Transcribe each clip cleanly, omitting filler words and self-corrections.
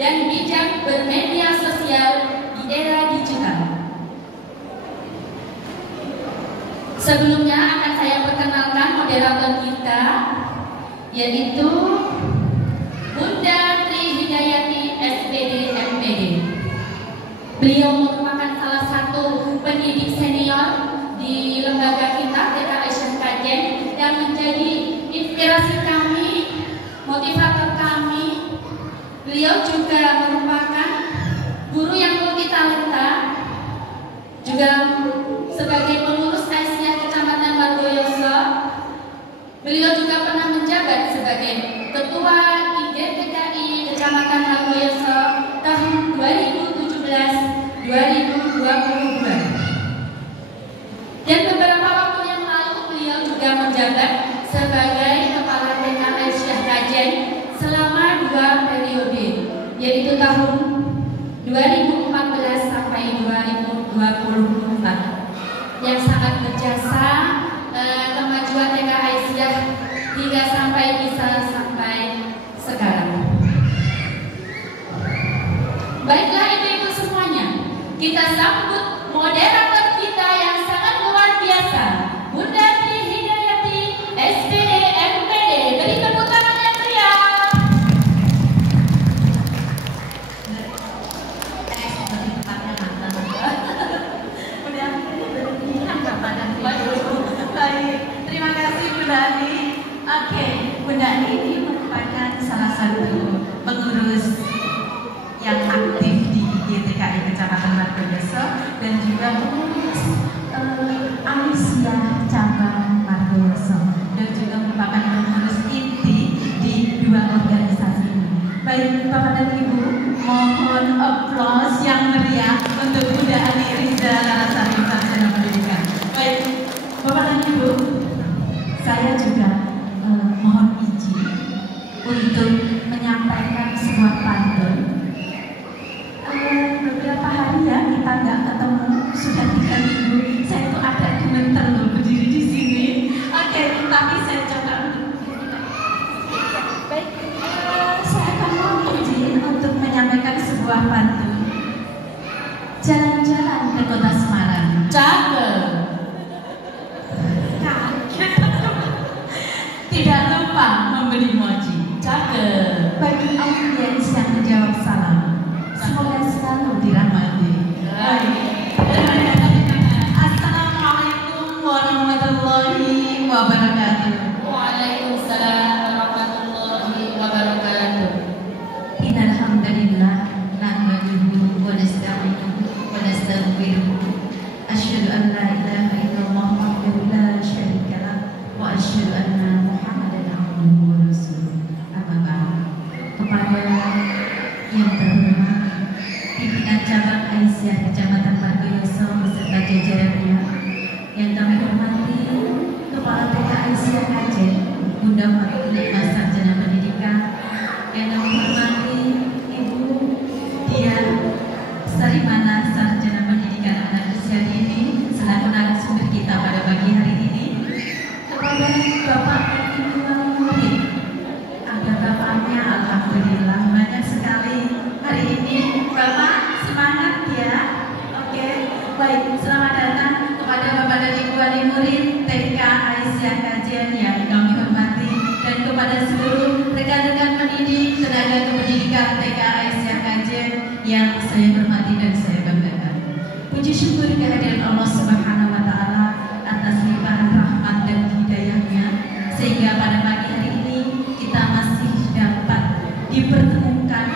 dan bijak bermedia sosial di era digital. Sebelumnya akan saya perkenalkan moderator kita, yaitu Bunda Tri Hidayati SPD MPD. Beliau merupakan salah satu pendidik senior di lembaga kita TK Asian Kajen yang menjadi inspirasi kami, motivator kami. Beliau juga merupakan guru yang multitalenta, juga sebagai pengurus Aisyah Kecamatan Margoyoso. Beliau juga pernah menjabat sebagai Ketua IGPKI Kecamatan Margoyoso tahun 2017-2022. Dan beberapa waktu yang lalu beliau juga menjabat sebagai Kepala TK Aisyah Kajen selama 2 periode, yaitu tahun 2014 sampai 2024, yang sangat berjasa kemajuan TK Aisyah hingga bisa sampai sekarang. Baiklah ibu-ibu semuanya, kita sambut moderator kita yang sangat luar biasa, Bunda Tri Hidayati SPD MPD. Beri tepuk tangan yang meriah. Baik, terima kasih Bunda Ani. Oke, Bunda Ani ini merupakan salah satu pengurus yang aktif di GTKI Kecamatan Margoyoso dan juga pengurus Aisyah Cabang Margoyoso dan juga merupakan pengurus inti di 2 organisasi ini. Baik, Bapak dan Ibu, mohon aplaus yang meriah untuk Bunda Ani Rizda Larasari Sarjana Pendidikan. Baik, Bapak dan Ibu, saya juga mohon izin untuk menyampaikan sebuah pantun. Beberapa hari ya kita nggak ketemu, sudah 3 minggu. Saya tuh agak gemeter loh berdiri di sini. Oke, tapi saya coba baik. Saya akan mohon izin untuk menyampaikan sebuah pantun. Jalan-jalan ke kota Semarang. Cakep. Tidak lupa membeli mochi. Cakep. Bagi audiens yang menjawab salam, semoga selalu dirahmati. Assalamualaikum warahmatullahi wabarakatuh. Waalaikumsalam warahmatullahi wabarakatuh. Innal hamdalillah nahmaduhu wa nasta'inuhu wa nastaghfiruh. Asyhadu an la ilaha illallah wahdahu la syarika lah wa asyhadu anna Muhammadan abduhu wa rasuluh. Amma ba'd. Kepada yang terhormat pimpinan cabang Aisyah Kecamatan Margoyoso beserta jajarannya, yang kami hormati Kepala TK Aisyah Kajen Bunda Fatimah Sarjana Pendidikan, yang kami hormati Ibu Dia Sarimana Sarjana Pendidikan anak usia dini selaku narasumber kita pada pagi hari ini, kepada Bapak dan Ibu wali murid. Ada bapaknya, alhamdulillah banyak sekali hari ini. Bapak semangat ya. Oke, baik, selamat datang kepada Bapak dan Ibu wali murid TK Aisyah Kajen yang kami hormati, dan kepada seluruh rekan-rekan pendidik tenaga kependidikan TK Aisyah Kajen yang saya hormati dan saya banggakan. Puji syukur kehadiran Allah Subhanahu wa taala atas limpahan rahmat dan hidayahnya, sehingga pada pagi hari ini kita masih dapat dipertemukan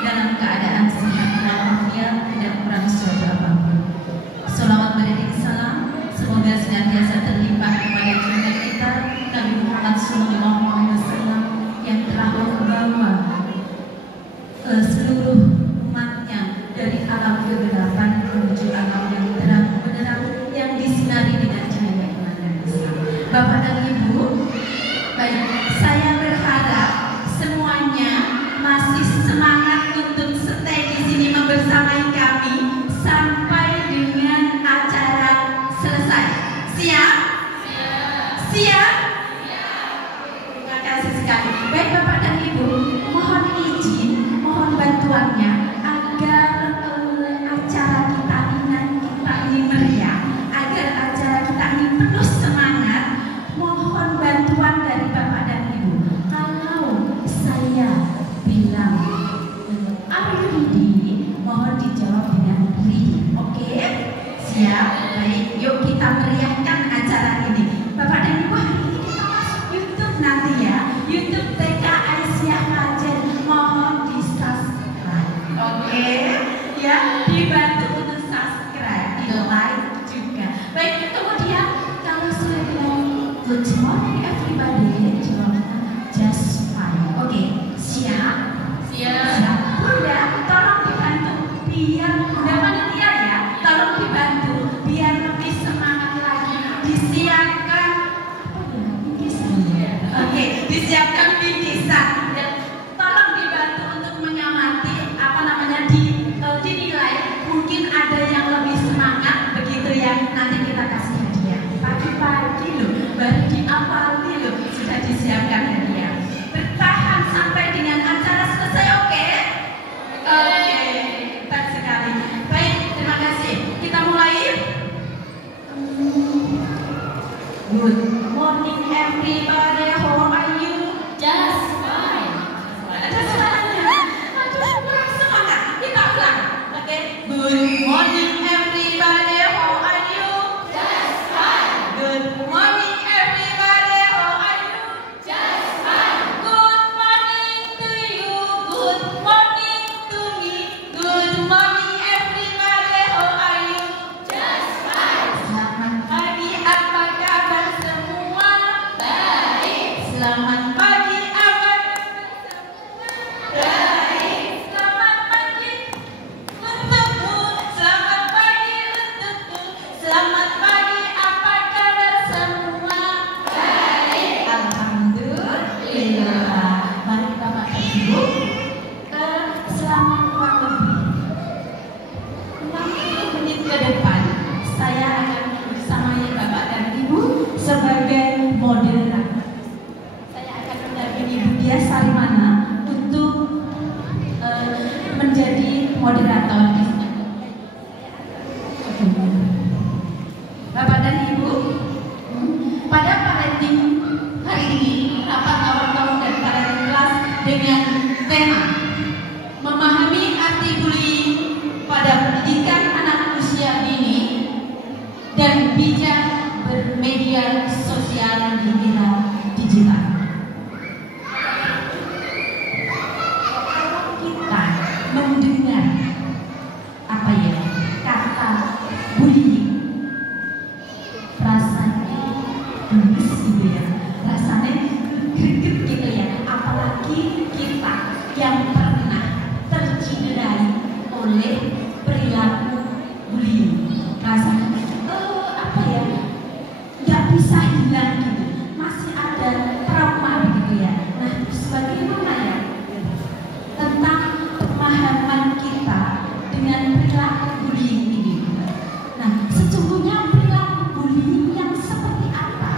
dalam keadaan sehat walafiat, tidak kurang suatu apapun. Sholawat beriring salam semoga senantiasa terlimpah kepada junjungan kita Nabi Muhammad SAW yang telah membawa seluruh umatnya dari alam kegelapan menuju alam yang terang benderang yang disinari dengan cahaya kemenangan Islam. Bapak dan Ibu, baik, saya berharap semuanya masih semangat untuk stay di sini membersamai kami sampai dengan acara selesai. Siap? Siap? Terima kasih sekali. Baik Bapak dan Ibu, mohon izin, mohon bantuan bantuannya agar acara kita ini meriah, agar acara kita ini penuh semangat. Mohon bantuan dari Bapak dan Ibu. Kalau saya bilang are you ready? Mohon dijawab dengan ready. Oke? Siap? Baik, yuk kita meriahkan acara ini. Bapak dan Ibu, hari ini kita masuk YouTube nanti ya. YouTube TK Aisyah Kajen. Mohon di subscribe. Oke? Ya, dibantu untuk subscribe, di like juga. Baik, kemudian kalau sudah bilang good morning everybody, jawabnya just fine. Oke, siap? Siap. Bunda, tolong dibantu biar Bunda panitia ya, tolong dibantu biar lebih semangat lagi. Disiapkan apa ya? Bingkisan. Oke, disiapkan bingkisan. Dan tolong dibantu untuk menyamati apa namanya dinilai. Mungkin ada yang lebih semangat begitu ya. Nanti kita kasih hadiah. Pagi-pagi loh, baru diawali loh, sudah disiapkan hadiah. Bertahan sampai dengan acara selesai, oke? Oke, hebat sekali. Baik, terima kasih. Kita mulai. Good morning everybody, how are you? Just fine. Ada suaranya. Aduh, kurang semangat. Kita ulang. Oke. Good morning everybody, how are you? Just fine. Good morning everybody, how are you? Just fine. Good morning to you. Good morning to me. Good morning everybody, how are you? Just fine. Selamat pagi, apa kabar semua? Baik. Selamat pagi, apa kabar semua? Baik. Selamat pagi untukmu. Selamat pagi untukku. Selamat pagi, apa kabar semua? Baik. Alhamdulillah. Mari Bapak dan Ibu, selama kurang lebih 60 menit ke depan, saya akan bersamai Bapak dan Ibu sebagai moderator. Saya akan mendampingi Ibu Dia Sarimana untuk menjadi moderator di sini. Bapak dan Ibu, pada parenting hari ini rapat awal tahun dan parenting kelas dengan tema memahami arti bullying pada pendidikan anak usia dini dan bijak bermedia sosial di era digital. Kalau kita mendengar apa ya kata bullying, rasanya gemes gitu ya, rasanya greget gitu ya, apalagi kita yang pernah tercederai oleh perilaku bullying, rasanya apa ya, nggak bisa hilang gitu, masih ada trauma begitu ya. Nah, sebagaimana ya tentang pemahaman kita dengan perilaku bullying ini. Nah, sesungguhnya perilaku bullying yang seperti apa?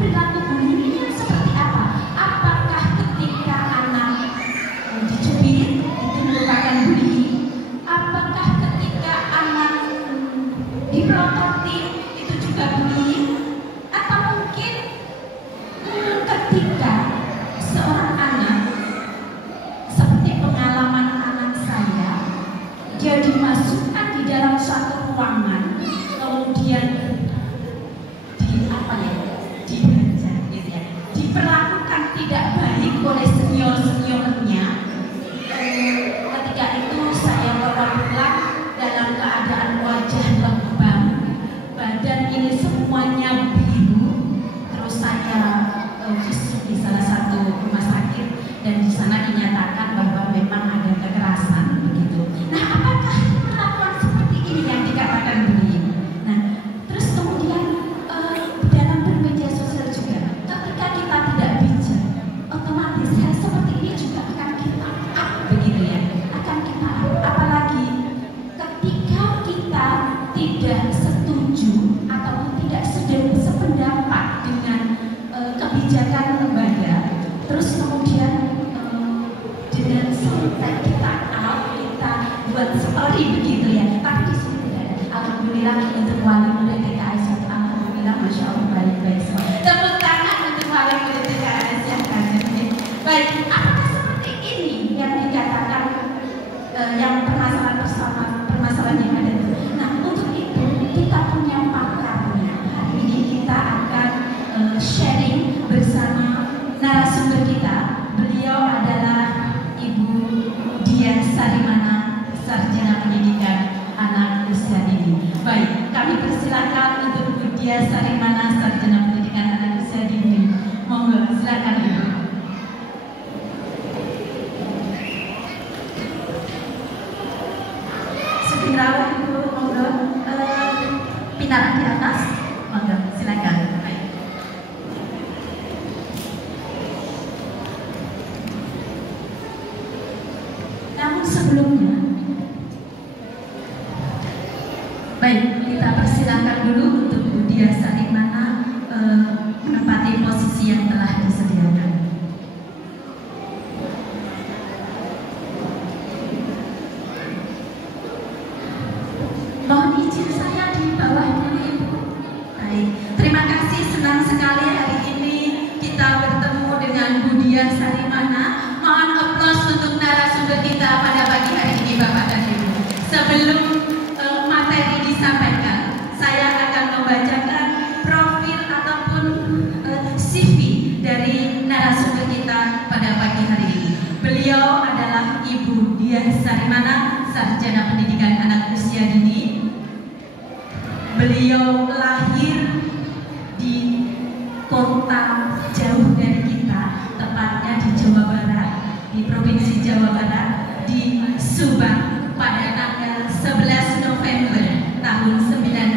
Perilaku bullying yang seperti apa? Apakah ketika anak dicubit itu merupakan bullying? Apakah ketika anak diprototin itu juga bullying? Atau mungkin ketika seorang anak, seperti pengalaman anak saya, dia dimasukkan di dalam suatu ruangan, kemudian dihajar gitu ya, diperlakukan tidak baik oleh senior-seniornya. Ketika itu saya bawa pulang dalam keadaan wajah lebam, badan ini semuanya biru, terus saya visum di salah satu rumah sakit dan di sana dinyatakan bahwa memang ada kekerasan begitu. Nah, apakah perlakuan seperti ini yang dikatakan pamri begitu ya. Tapi di sini tidak ada. Alhamdulillah untuk wali murid DKI 1. Alhamdulillah, masya Allah baik-baik semua. Tepuk tangan untuk wali murid DKI 1. Baik, apakah seperti ini yang dikatakan yang permasalahan yang ada itu? Nah, untuk itu kita punya pakarnya. Hari ini kita akan sharing bersama narasumber kita. Beliau adalah Ibu Dian Sarimana, Sarjana Pendidikan Anak Usia Dini. Baik, kami persilakan untuk Ibu Dian Sarimana, Sarjana Pendidikan Anak Usia Dini. Monggo, silakan Ibu. Segera Ibu, monggo. Pinara di atas, monggo, silakan. Baik. Namun sebelumnya, baik, kita persilakan dulu untuk Bu Dian Sarimana menempati posisi yang telah disediakan. Mohon izin saya di bawah dulu Ibu. Baik, terima kasih, senang sekali hari ini kita bertemu dengan Bu Dian Sarimana. Mohon aplaus untuk narasumber kita pada pagi hari ini Bapak dan Ibu. Sebelum materi disampaikan, saya akan membacakan profil ataupun CV dari narasumber kita pada pagi hari ini. Beliau adalah Ibu Dian Sarimana, Sarjana Pendidikan Anak Usia Dini. Beliau lahir di kota jauh dari kita, tepatnya di Jawa Barat, di Provinsi Jawa Barat, di Subang pada tanggal 11 November tahun 1970.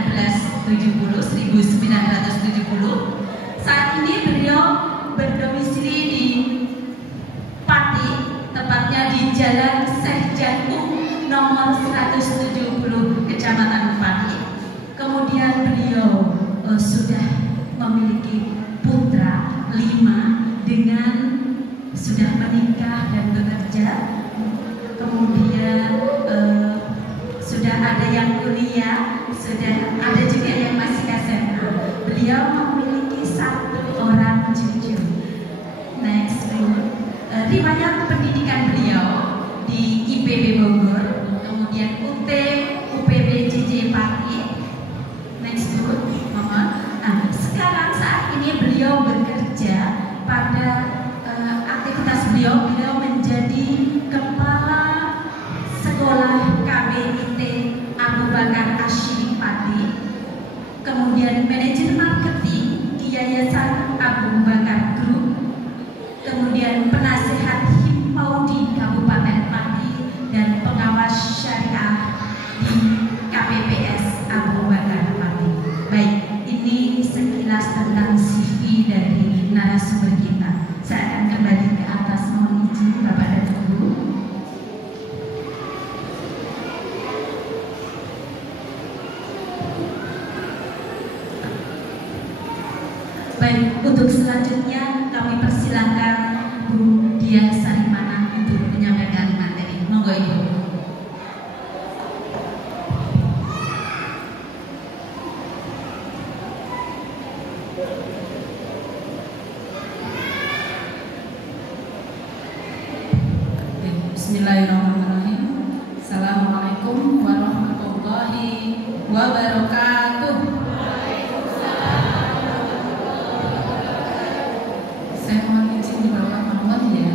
Saat ini beliau berdomisili di Pati, tepatnya di Jalan Syekh Jantung nomor 170 Kecamatan Pati. Kemudian beliau sudah memiliki putra 5 dengan sudah menikah dan bekerja. Kemudian sudah ada yang kuliah, sudah ada juga yang masih SMA. Beliau memiliki 1 orang cucu. Next, riwayat pendidikan beliau di IPB Bogor, kemudian UT UPB JJ Pati. Next dulu, mohon. Sekarang saat ini beliau bekerja pada aktivitas beliau menjadi kepala sekolah KBIT Abu Bakar Asyik Pati, kemudian manajer marketing di Yayasan Abu Bakar Group, kemudian penasehat Himpaudi Kabupaten Pati, dan pengawas syariah di KPPS Abu Bakar Pati. Baik, ini sekilas tentang CV dari narasumber kita. Saya akan kembali ke atas, mohon izin Bapak dan Ibu. Baik, untuk selanjutnya kami persilakan Bu Dian Sarimana untuk menyampaikan materi. Monggo Ibu. Bismillahirrahmanirrahim. Assalamualaikum warahmatullahi wabarakatuh. Saya mohon izin di bawah mohon ya.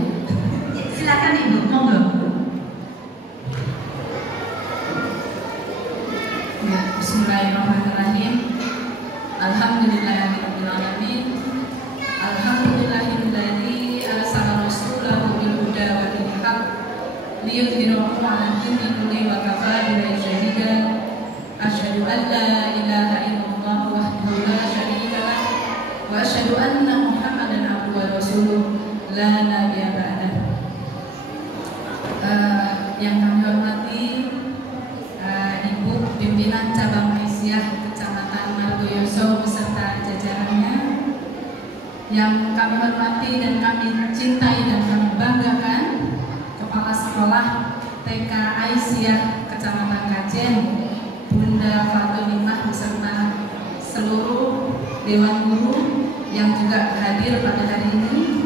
Silakan Ibu, monggo. Ya, Bismillahirrahmanirrahim. Alhamdulillahirabbil alamin. Alhamdulillahilladzi arsala rasulahu bil huda wa dinil haq liyudhhirahu 'ala dini kulli wa kafa billahi shahidan. Asyhadu an la ilaha illallah wahdahu la syarika lah wa asyhadu anna Muhammadan abduhu wa rasuluh la nabiyya ba'dah. Yang kami hormati Ibu Pimpinan Cabang Aisyah Kecamatan Margoyoso beserta jajarannya, yang kami hormati dan kami cintai dan kami banggakan Kepala Sekolah TK Aisyah Kecamatan Kajen, Bunda Fatimah beserta seluruh Dewan Guru yang juga hadir pada hari ini,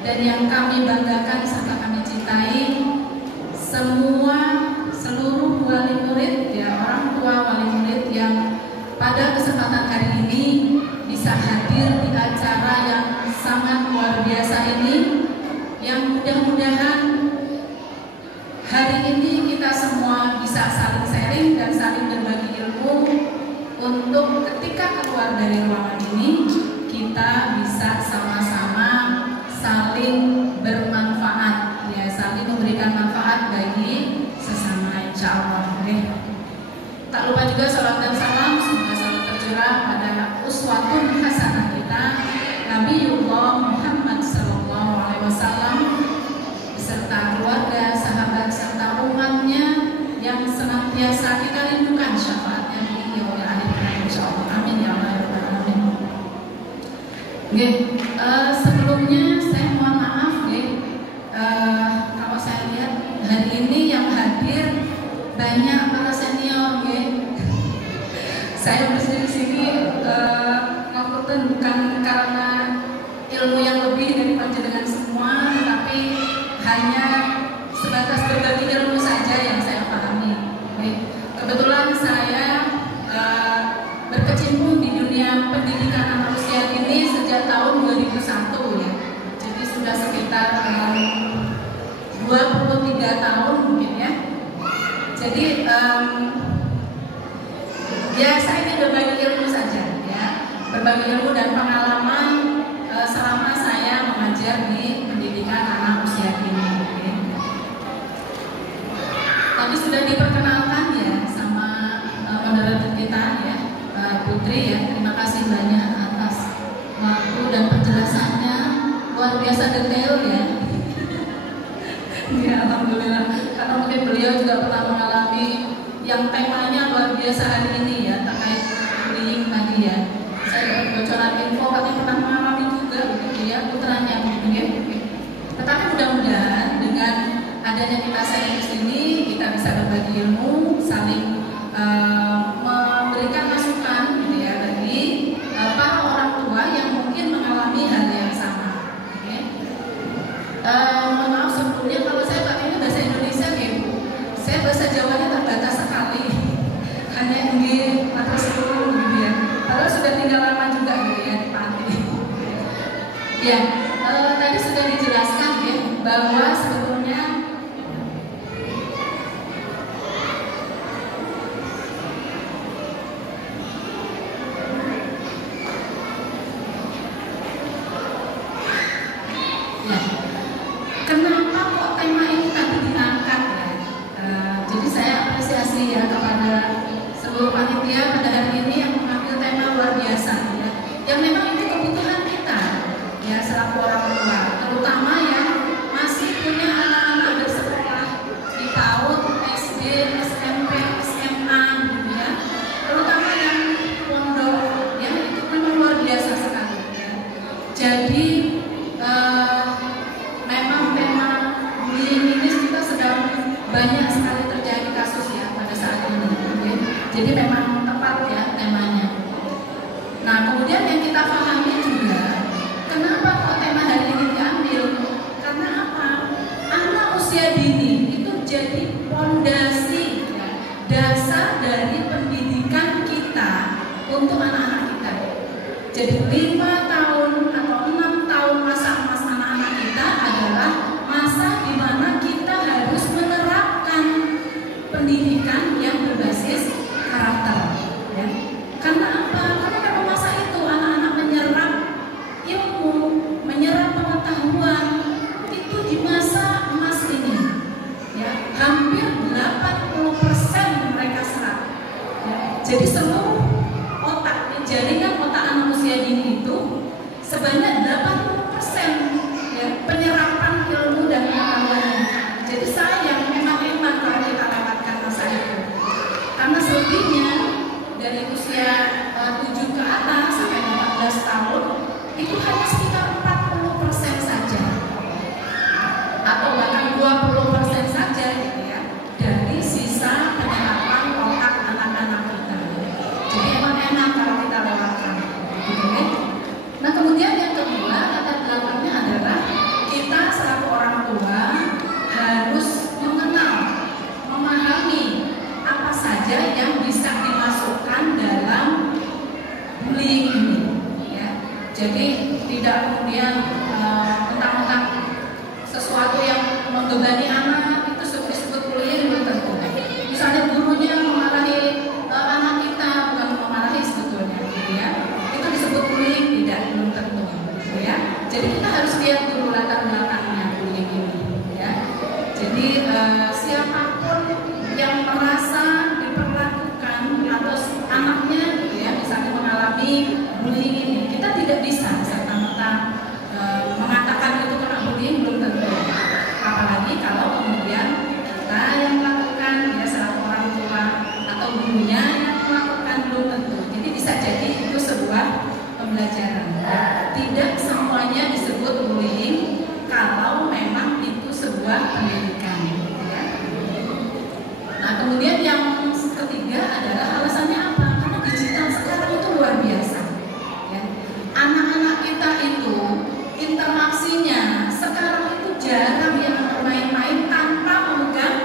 dan yang kami banggakan serta kami cintai seluruh wali murid, ya, orang tua wali murid yang pada kesempatan hari ini bisa hadir di acara yang sangat luar biasa ini, yang mudah-mudahan hari ini kita semua bisa saling sharing dan saling berbagi ilmu untuk ketika keluar dari ruangan ini kita bisa sama-sama saling bermanfaat, ya, saling memberikan manfaat bagi sesama, insya Allah. Tak lupa juga salam dan salam semoga selalu tercurah pada uswatun hasanah kita Nabiullah Muhammad sallallahu alaihi wasallam beserta keluarga, sahabat serta umatnya yang senantiasa kita rindukan syafaatnya beliau yang ada di dalam insyaallah. Amin ya rabbal alamin. Sebelumnya saya mohon maaf kalau saya lihat hari ini yang hadir banyak para senior. Saya berdiri di sini ngapunten bukan karena ilmu yang lebih dari panjenengan semua, tetapi hanya sebatas berbagi ilmu saja yang saya pahami. Kebetulan saya berkecimpung di dunia pendidikan anak usia dini sejak tahun 2001, ya. Jadi sudah sekitar 23 tahun mungkin, ya. Jadi ya saya ingin berbagi ilmu saja, ya, berbagi ilmu dan pengalaman selama saya mengajar di pendidikan anak usia dini. Tadi sudah diperkenalkan, ya, sama moderator kita, ya, Putri, ya. Terima kasih banyak atas waktu dan penjelasannya, luar biasa detail, ya. Ya, alhamdulillah, karena mungkin beliau juga pernah mengalami yang temanya luar biasa hari ini, ya, terkait bullying tadi, ya. Saya dapat bocoran info katanya pernah mengalami juga, begitu, ya, putranya mungkin, ya. Tetapi mudah-mudahan dengan adanya kita sharing di sini kita bisa berbagi ilmu, saling memberikan masukan, gitu, ya, bagi para orang tua yang mungkin mengalami hal yang sama. Mohon maaf sebelumnya kalau saya pakainya bahasa Indonesia, ya, Bu. Saya bahasa Jawanya terbatas sekali, hanya di atas sepuluh, gitu, ya. Padahal sudah tinggal lama juga, gitu, ya, di Pati. Ya, tadi sudah dijelaskan, ya, bahwa sebetulnya kenapa kok tema ini tadi diangkat, ya? Jadi saya apresiasi, ya, kepada seluruh panitia pada hari ini yang mengambil tema luar biasa, ya, yang memang itu kebutuhan kita, ya, selaku orang tua, terutama yang masih punya anak-anak bersekolah di tahun SD, SMP, SMA, gitu, ya, terutama yang pondok, ya, itu memang luar biasa sekali, ya. Jadi memang tema bullying ini kita sedang banyak sekali terjadi kasus, ya, pada saat ini, ya. Jadi memang tepat, ya, temanya. Nah, kemudian yang kita pahami juga kenapa kok tema hari ini diambil, karena apa? Anak usia dini itu jadi pondasi, ya, dasar dari pendidikan kita untuk anak-anak kita. Jadi 5 tahun atau 6 tahun masa emas anak-anak kita adalah masa di mana kita harus menerapkan pendidikan yang berbasis karakter, ya. Karena apa? Karena memang masa itu anak-anak menyerap ilmu, menyerap pengetahuan itu di masa emas ini, ya. Hampir 80% mereka serap, ya. Jadi seluruh otak, jaringan otak anak usia dini itu sebanyak 80%, ya, penyerapan ilmu dan pengetahuan. Jadi sayang, memang kalau kita lewatkan masa itu, karena selebihnya dari usia 7 ke atas sampai 14 tahun itu hanya sekitar 40% saja, atau bahkan 20% saja, gitu, ya, dari sisa tidak kemudian mentang-mentang sesuatu yang membebani anak itu disebut bullying, belum tentu. Misalnya gurunya memarahi anak kita, bukan memarahi sebetulnya, gitu ya, itu disebut bullying, tidak, belum tentu, gitu ya. Jadi kita harus lihat dulu latar belakangnya bullying ini, ya. Jadi siapapun yang merasa diperlakukan atau anaknya, gitu ya, misalnya mengalami bullying ini, kita tidak bisa serta-merta mengatakan itu kena bullying, belum tentu. Apalagi kalau kemudian kita yang melakukan, ya salah orang tua atau gurunya yang melakukan, belum tentu. Jadi bisa jadi itu sebuah pembelajaran. Tidak semuanya disebut bullying kalau memang itu sebuah pendidikan, ya. Nah, kemudian yang ketiga adalah alasannya apa? Karena digital sekarang itu luar biasa, ya. Anak-anak kita itu interaksinya sekarang itu jarang yang bermain-main tanpa memegang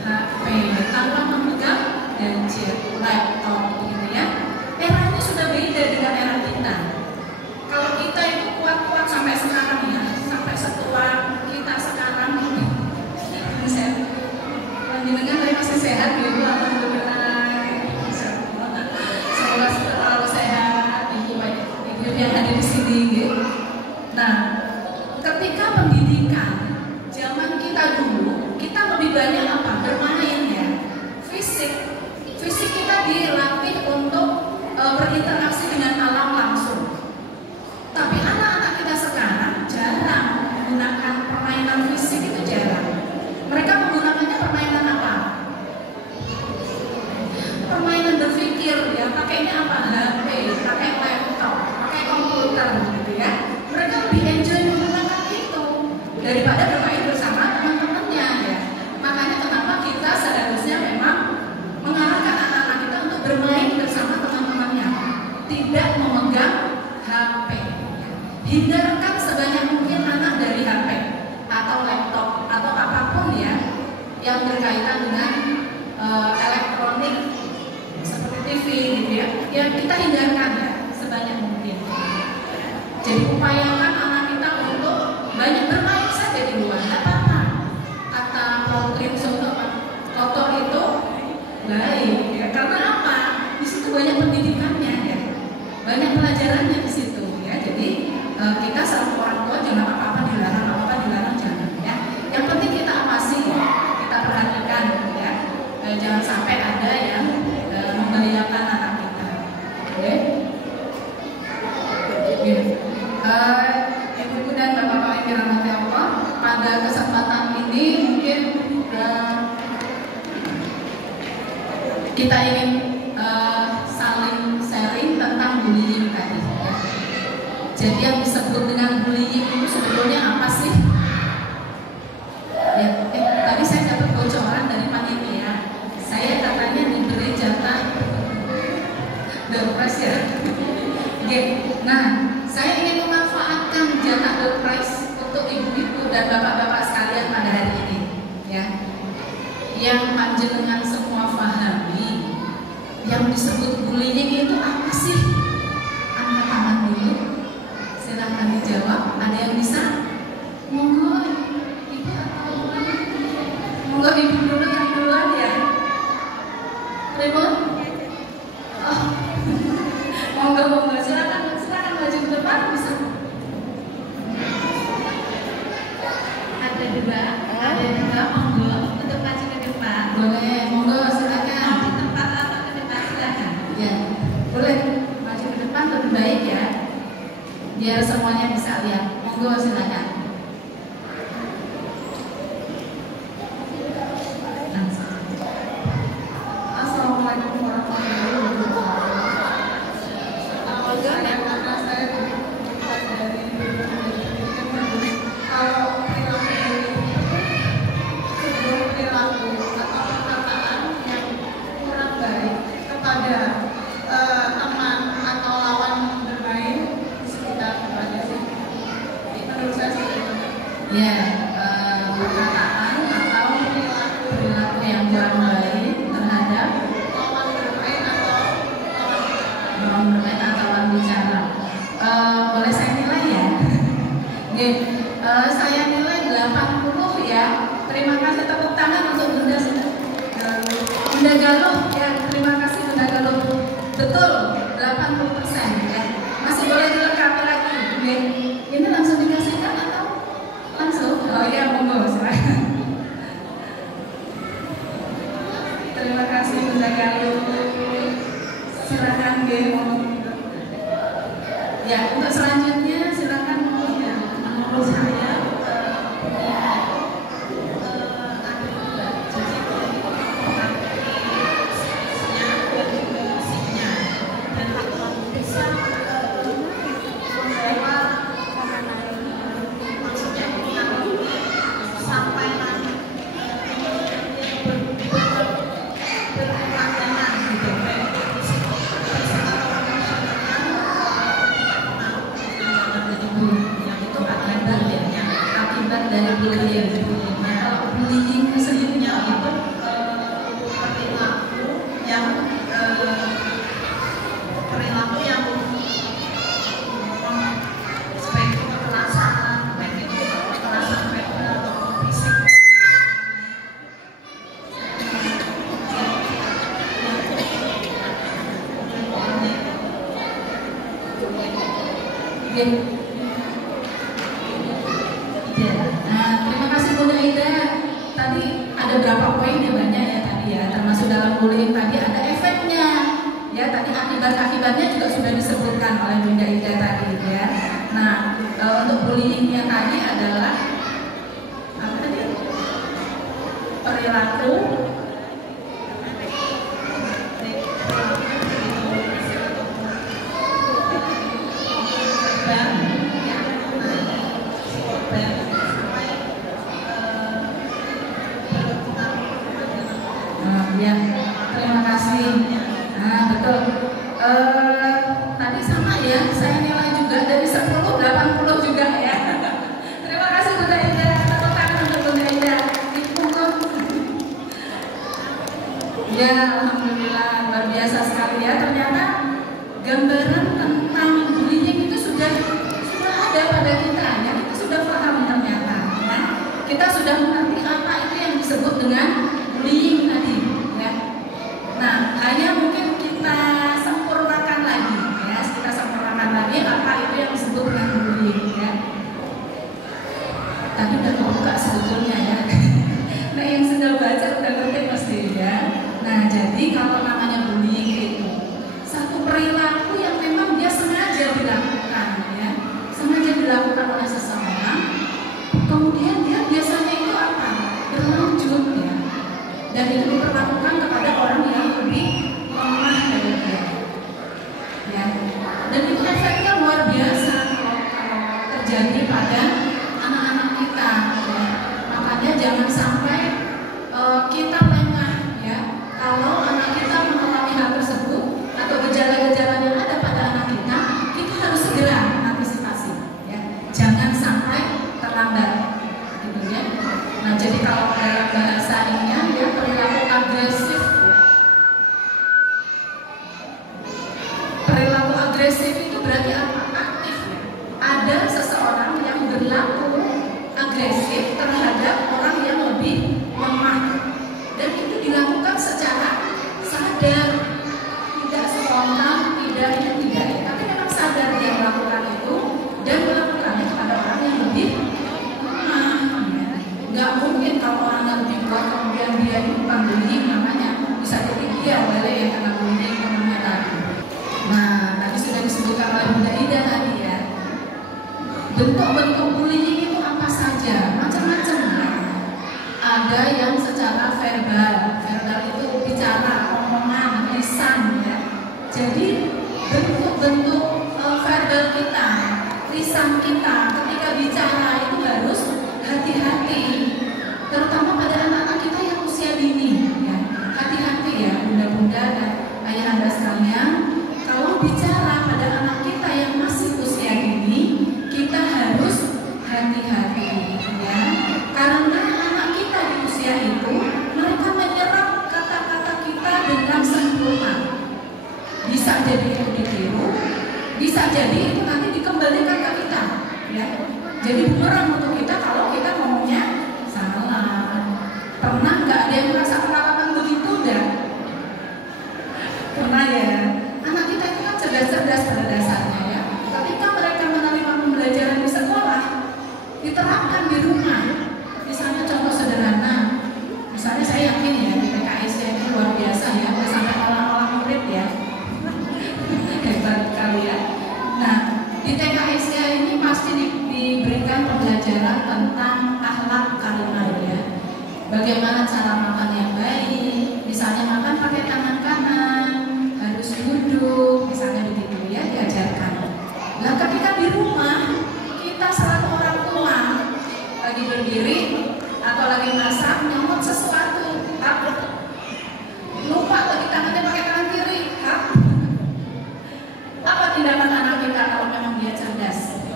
HP, tanpa memegang gadget, laptop, gitu ya. Eranya sudah beda dengan era kita. Kalau kita itu kuat-kuat sampai sekarang, ya, sampai setua kita sekarang ini. Saya panjenengan tadi masih sehat, Ibu, alhamdulillah. Semoga selalu sehat, Ibu yang ada di sini, gitu. Nah, ketika pendidikan zaman kita dulu, kita lebih banyak apa? Bermain, ya. Fisik kita dilatih untuk berinteraksi dengan alam langsung. Tapi anak-anak kita sekarang jarang menggunakan permainan fisik, itu jarang. Mereka menggunakannya permainan apa? Permainan berpikir, ya. Pakainya apa? HP, pakai laptop, pakai komputer, gitu ya. Mereka lebih enjoy menggunakan itu daripada bermain bersama teman-temannya, ya. Makanya kenapa kita seharusnya memang mengarahkan anak-anak kita untuk bermain bersama teman-temannya, tidak memegang HP, ya. Hindarkan sebanyak mungkin anak dari HP atau laptop atau apapun, ya, yang berkaitan dengan elektronik seperti TV, gitu ya. Ya, kita hindarkan, ya, sebanyak mungkin. Jadi upayakan anak kita untuk banyak bermain saja di luar, tidak apa-apa. Kata Paulin kotor itu baik, ya. Karena apa? Di situ banyak pendidikannya, ya. Banyak pelajarannya di situ, ya. Jadi kita selalu orang tua jangan apa-apa dilarang jangan, ya. Yang penting kita awasi, ya. Kita perhatikan, ya. Jangan sampai ada yang membahayakan anak kita. Oke? Ibu dan bapak-bapak yang dirahmati Allah, pada kesempatan ini mungkin kita ingin saling sharing tentang bullying tadi, ya. Jadi yang disebut dengan bullying itu sebetulnya apa sih? Ya, tadi saya dapat bocoran dari panitia. Saya katanya diberi jatah doorprize, ya. Oke. Nah, saya ingin memanfaatkan jatah doorprize untuk ibu-ibu dan bapak-bapak sekalian pada hari ini, ya. Yang panjenengan semua pahami, yang disebut bullying itu apa sih? Angkat tangan dulu, silahkan dijawab. Ada yang bisa? Monggo ibu atau monggo ibu dulu yang duluan, ya. Rimon? Oh, monggo silakan maju ke depan, bisa. Ada dua, monggo untuk maju ke depan. Boleh, monggo silakan. Mau di tempat atau ke depan, silakan. Ya, boleh maju ke depan lebih baik, ya, biar semuanya bisa lihat. Monggo silakan. Assalamualaikum warahmatullahi wabarakatuh. Karena saya dibuat dari kalau perilaku atau perkataan yang kurang baik kepada teman atau lawan bermain di sekitar kepada sih, menurut saya seperti itu. Ya, perkataan atau perilaku yang kurang baik terhadap lawan bermain atau lawan bicara. Boleh saya nilai Bunda Galuh, ya terima kasih Bunda Galuh. Betul, 80% ya. Masih boleh dilengkapi lagi. Ya. Ini langsung dikasihkan atau langsung? Oh iya, monggo silakan. Terima kasih Bunda Galuh. Silakan ya, untuk selanjutnya silakan ya. Menurut saya dari bullying. Kalau bullying sendirinya itu perilaku yang sebaik kekerasan, baik itu kekerasan verbal atau fisik. Terima kasih Bunda Ida. Tadi ada berapa poin ya, banyak ya tadi ya, termasuk dalam bullying tadi ada efeknya. Ya, tadi akibat-akibatnya juga sudah disebutkan oleh Bunda Ida tadi ya. Nah, untuk bullyingnya tadi adalah apa tadi? Perilaku ya, terima kasih. Nah, betul. Tadi sama ya, saya nilai juga dari 10, 80 juga ya. Terima kasih Bunda Ida. Tepuk tangan untuk Bunda Ida. Dipukul. Ya, alhamdulillah, luar biasa sekali ya. Ternyata gambaran tentang bullying itu sudah ada pada kita ya. Kita sudah paham ternyata ya. Kita sudah mengerti apa itu yang disebut dengan bullying tadi. Nah, hanya mungkin kita sempurnakan lagi ya, kita sempurnakan lagi apa itu yang disebut dengan bullying ya. Tadi udah kebuka sebetulnya ya. Nah, yang sudah baca udah ngerti pasti ya. Nah, jadi kalau namanya bullying itu satu perilaku yang memang dia sengaja dilakukan ya, sengaja dilakukan oleh seseorang. Kemudian dia biasanya itu apa? Berlanjut ya. Dan itu diperlakukan kepada orang yang lebih lemah dari dia. Ya. Dan itu efeknya luar biasa kalau terjadi pada anak-anak kita. Ya. Makanya jangan sampai kita lengah ya. Kalau anak kita mengalami hal tersebut atau gejala-gejala yang ada pada anak kita, kita harus segera antisipasi. Ya. Jangan sampai terlambat. Gitu ya. Nah, jadi kalau dalam bahasa ini ya, perilaku agresif. Perilaku agresif itu berarti apa? Aktif ya. Ada seseorang yang berlaku agresif terhadap orang yang lebih lemah. Dan itu dilakukan secara sadar, tidak spontan, tidak, tapi memang sadar dia melakukan itu dan melakukannya kepada orang yang lebih lemah. Nggak mungkin kalau orang yang lebih kuat kemudian dia itu bukan bullying, namanya bisa jadi dia balik yang kena bullying temannya tadi. Nah, tadi sudah disebutkan oleh Bunda Ida tadi ya. Bentuk-bentuk bullying itu apa saja? Macam-macam ya. Ada yang secara verbal itu bicara, omongan, lisan ya. Jadi bentuk-bentuk verbal kita, lisan kita ketika bicara itu harus hati-hati, terutama pada anak-anak kita yang usia dini ya. Hati-hati ya bunda-bunda dan ayah-anda sekalian, kalau bicara pada anak kita yang masih usia dini, kita harus hati-hati ya. Karena anak kita di usia itu, mereka menyerap kata-kata kita dengan sempurna. Bisa jadi itu ditiru, bisa jadi itu nanti dikembalikan ke kita ya. Jadi bumerang untuk kita kalau kita ngomongnya salah. Pernah nggak ada yang merasa melakukan begitu? Enggak? yakin ya di PKS ini luar biasa ya, udah sampai orang-orang murid ya. Hebat sekali ya. Nah, di TKS ini pasti diberikan pembelajaran tentang akhlak karimah ya. Bagaimana cara makan yang baik, misalnya makan pakai tangan kanan, harus duduk, misalnya begitu ya, diajarkan. Nah, ketika di rumah kita selalu orang tua lagi berdiri atau lagi masak nyomot sesuatu, lupa lagi tangannya pakai tangan kiri, apa tindakan anak kita kalau memang dia cerdas?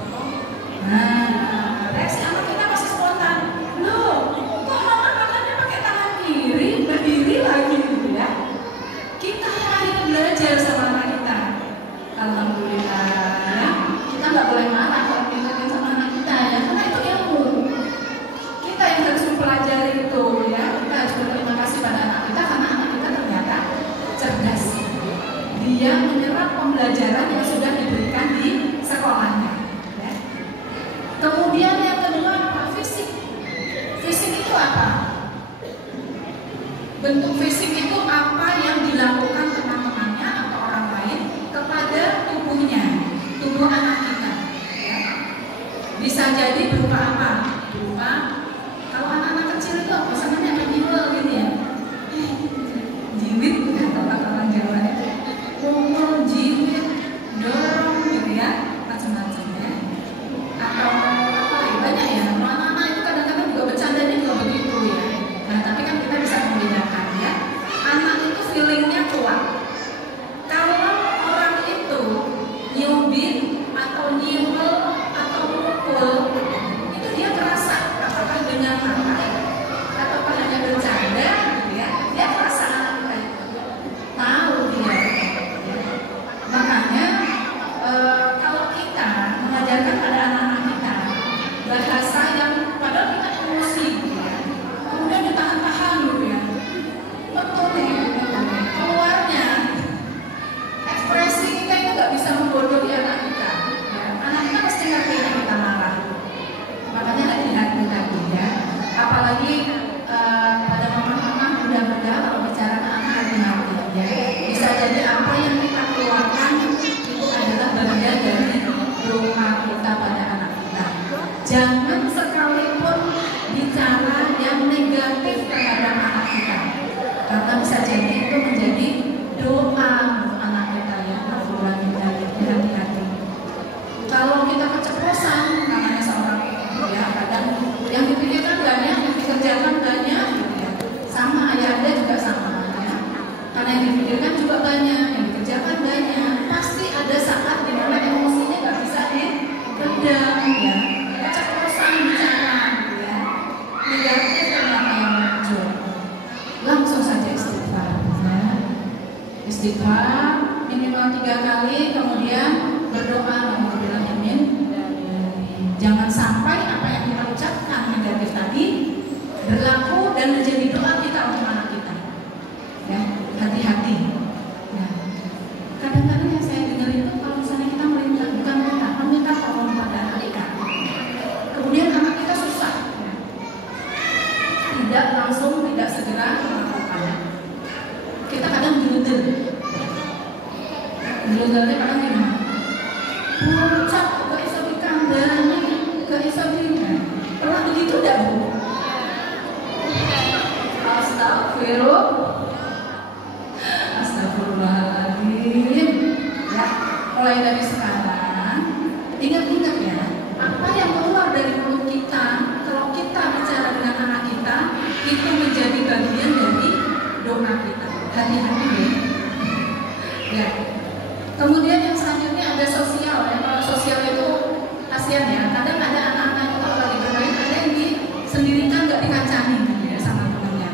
Nah, reaksi anak kita masih spontan. Loh, kok mama makannya pakai tangan kiri, berdiri lagi gitu ya? Kita harus belajar sama anak kita. Alhamdulillah ya. Kita nggak boleh marah kalau kita sama anak kita ya, karena itu ilmu. Kita yang harus mempelajari itu ya. Kita harus berterima kasih pada anak kita karena anak kita ternyata cerdas. Dia menyerap pembelajaran yang sudah diberikan di sekolahnya. Ya. Kemudian yang kedua apa? Fisik. Fisik itu apa? Bentuk fisik itu apa yang dilakukan teman-temannya atau orang lain kepada tubuhnya, tubuh anak kita. Ya. Bisa jadi berupa apa? Berupa kalau anak-anak kecil itu apa namanya penyiul gitu ya, jiwit atau orang Jawa itu, pukul, jiwit, dorong gitu ya, macam-macam ya. Atau apa ya, banyak ya. Anak-anak itu kadang-kadang juga bercandanya juga begitu ya. Nah, tapi kan kita bisa membedakan ya. Anak itu feelingnya kuat. Kalau orang itu nyubit atau nyiul atau mukul, itu dia kerasa apakah dengan marah ataukah hanya bercanda gitu ya. Dia kerasa anak itu tahu dia. Makanya kalau kita mengajarkan pada anak-anak kita bahasa yang padahal kita emosi gitu ya, kemudian ditahan-tahan gitu ya, betul nih keluarnya ekspresi kita itu nggak bisa membodohi anak kita ya. Anak kita pasti ngerti yang kita marah, makanya hati-hati tadi ya. Apalagi pada mama-mama muda-muda kalau bicara ke anak hati-hati ya. Bisa jadi apa yang kita keluarkan itu adalah bagian dari doa kita pada anak kita. Jangan sekalipun bicara yang negatif terhadap anak kita, karena bisa jadi itu menjadi doa untuk anak kita ya. Doa kita hati-hati. Kalau kita keceplosan namanya seorang ya, kadang yang dipikirkan banyak, yang dikerjakan banyak gitu ya. Sama ayah Anda juga sama ya. Karena yang dipikirkan juga banyak, yang dikerjakan banyak, pasti ada saat di mana emosinya nggak bisa diredam ya. Keceplosan bicara gitu ya. Negatif ternyata yang muncul. Langsung saja istighfar ya. Istighfar minimal 3 kali, kemudian berdoa mengucapkan amin. Jangan sampai apa yang kita ucapkan negatif tadi berlaku dan menjadi doa kita untuk anak kita. Ya, hati-hati. Ya. Kadang-kadang yang saya dengar itu kalau misalnya kita meminta tolong pada anak kita, kemudian anak kita susah, ya. Tidak segera melakukan. Kita kadang geludelnya kadang gimana? Puncak gak bisa dikandani, gak bisa dikandani. Pernah begitu tidak Bu? Astagfirullahaladzim. Ya, mulai dari sekarang ingat-ingat ya, apa yang keluar dari mulut kita kalau kita bicara dengan anak kita itu menjadi bagian dari doa kita. Hati-hati ya. Kemudian yang selanjutnya ada sosial ya. Kalau sosial itu kasihan ya, kadang ada anak-anak itu kalau lagi bermain ada yang sendirikan nggak dikacani ya sama temannya.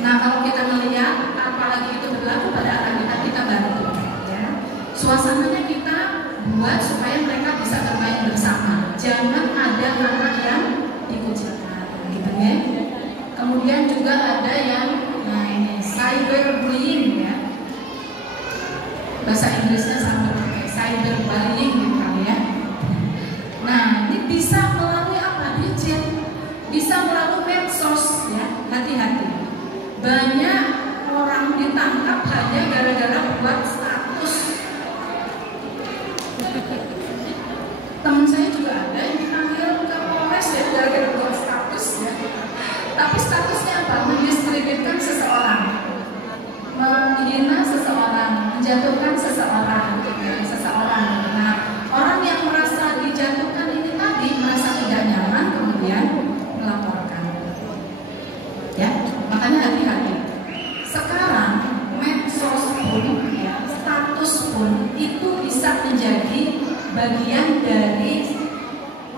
Nah, kalau kita melihat apalagi itu berlaku pada anak kita, kita bantu ya. Suasananya kita buat supaya mereka bisa bermain bersama. Jangan ada anak yang dikucilkan gitu ya. Kemudian juga ada yang cyberbullying ya. Bahasa Inggrisnya sama cyberbullying gitu ya. Nah, ini bisa melalui apa? Bisa melalui medsos ya. Hati-hati. banyak orang ditangkap hanya gara-gara buat status. Teman saya juga ada yang dipanggil ke Polres ya gara-gara buat status ya. Tapi statusnya apa? Mendiskreditkan seseorang, menghina seseorang, menjatuhkan seseorang. Nah, orang yang merasa dijatuhkan ini tadi merasa tidak nyaman kemudian melaporkan. Ya, makanya hati-hati. Sekarang medsos pun, ya, status pun itu bisa menjadi bagian dari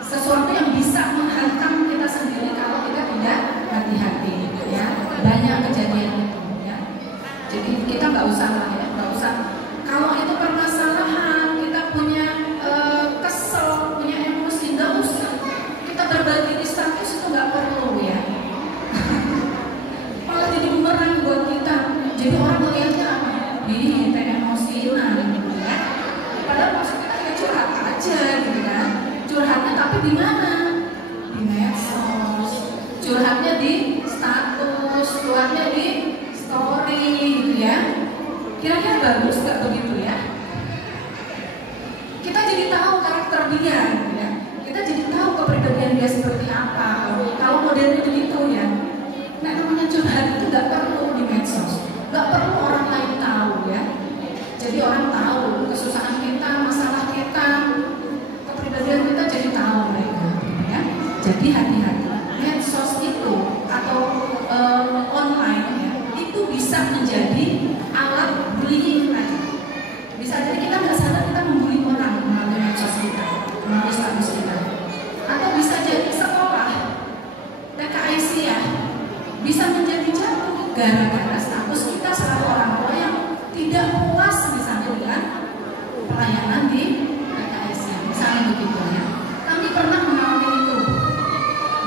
sesuatu yang bisa menghantam kita sendiri kalau kita tidak hati-hati. Ya, banyak kejadian itu. Ya, jadi kita nggak usah lah ya, nggak usah. Kalau itu permasalahan kita punya kesel, punya emosi, nggak usah. Kita berbagi di status itu nggak perlu ya. Malah jadi bumerang buat kita. Jadi orang melihatnya apa? Ih, teh emosian gitu ya. Padahal maksud kita ya curhat aja gitu kan. Curhatnya tapi di mana? Di medsos. Curhatnya di status, curhatnya di story gitu ya. Kira-kira bagus nggak begitu ya? Kita jadi tahu karakter dia gitu ya. Kita jadi tahu kepribadian dia seperti apa. Kalau modelnya begitu ya. Nah, namanya curhat itu nggak perlu di medsos, nggak perlu orang lain tahu ya. Jadi orang tahu kesusahan kita, masalah kita, kepribadian kita jadi tahu mereka, ya. Jadi hati-hati. Medsos itu atau online ya, itu bisa menjadi alat bullying tadi. Bisa jadi kita nggak sadar kita membuli orang melalui medsos kita, melalui status kita. Atau bisa jadi sekolah, TKIC ya. Bisa menjadi jatuh gara-gara status kita selalu orang tua yang tidak puas misalnya dengan pelayanan di TKS, misalnya begitu ya. Kami pernah mengalami itu,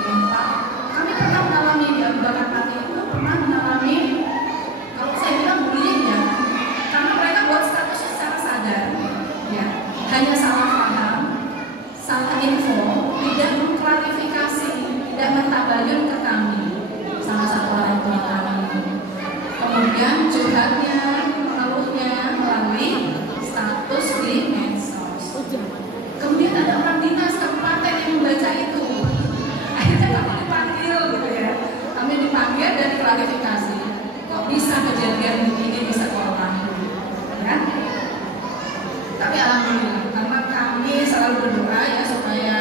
ya, Pak. Kami pernah mengalami di Abu Bakar Pati itu pernah mengalami, kalau saya bilang bullying ya, karena mereka buat status secara sadar, ya, hanya salah paham, salah info, tidak mengklarifikasi, tidak mentabayun ke kami. Salah satu orang tua kami. Kemudian curhatnya, mengeluhnya melalui status di medsos. Kemudian ada orang dinas kabupaten yang membaca itu. Akhirnya kami dipanggil gitu ya. Kami dipanggil dan diklarifikasi. Kok bisa kejadian begini di sekolah? Ya. Tapi alhamdulillah, karena kami selalu berdoa ya supaya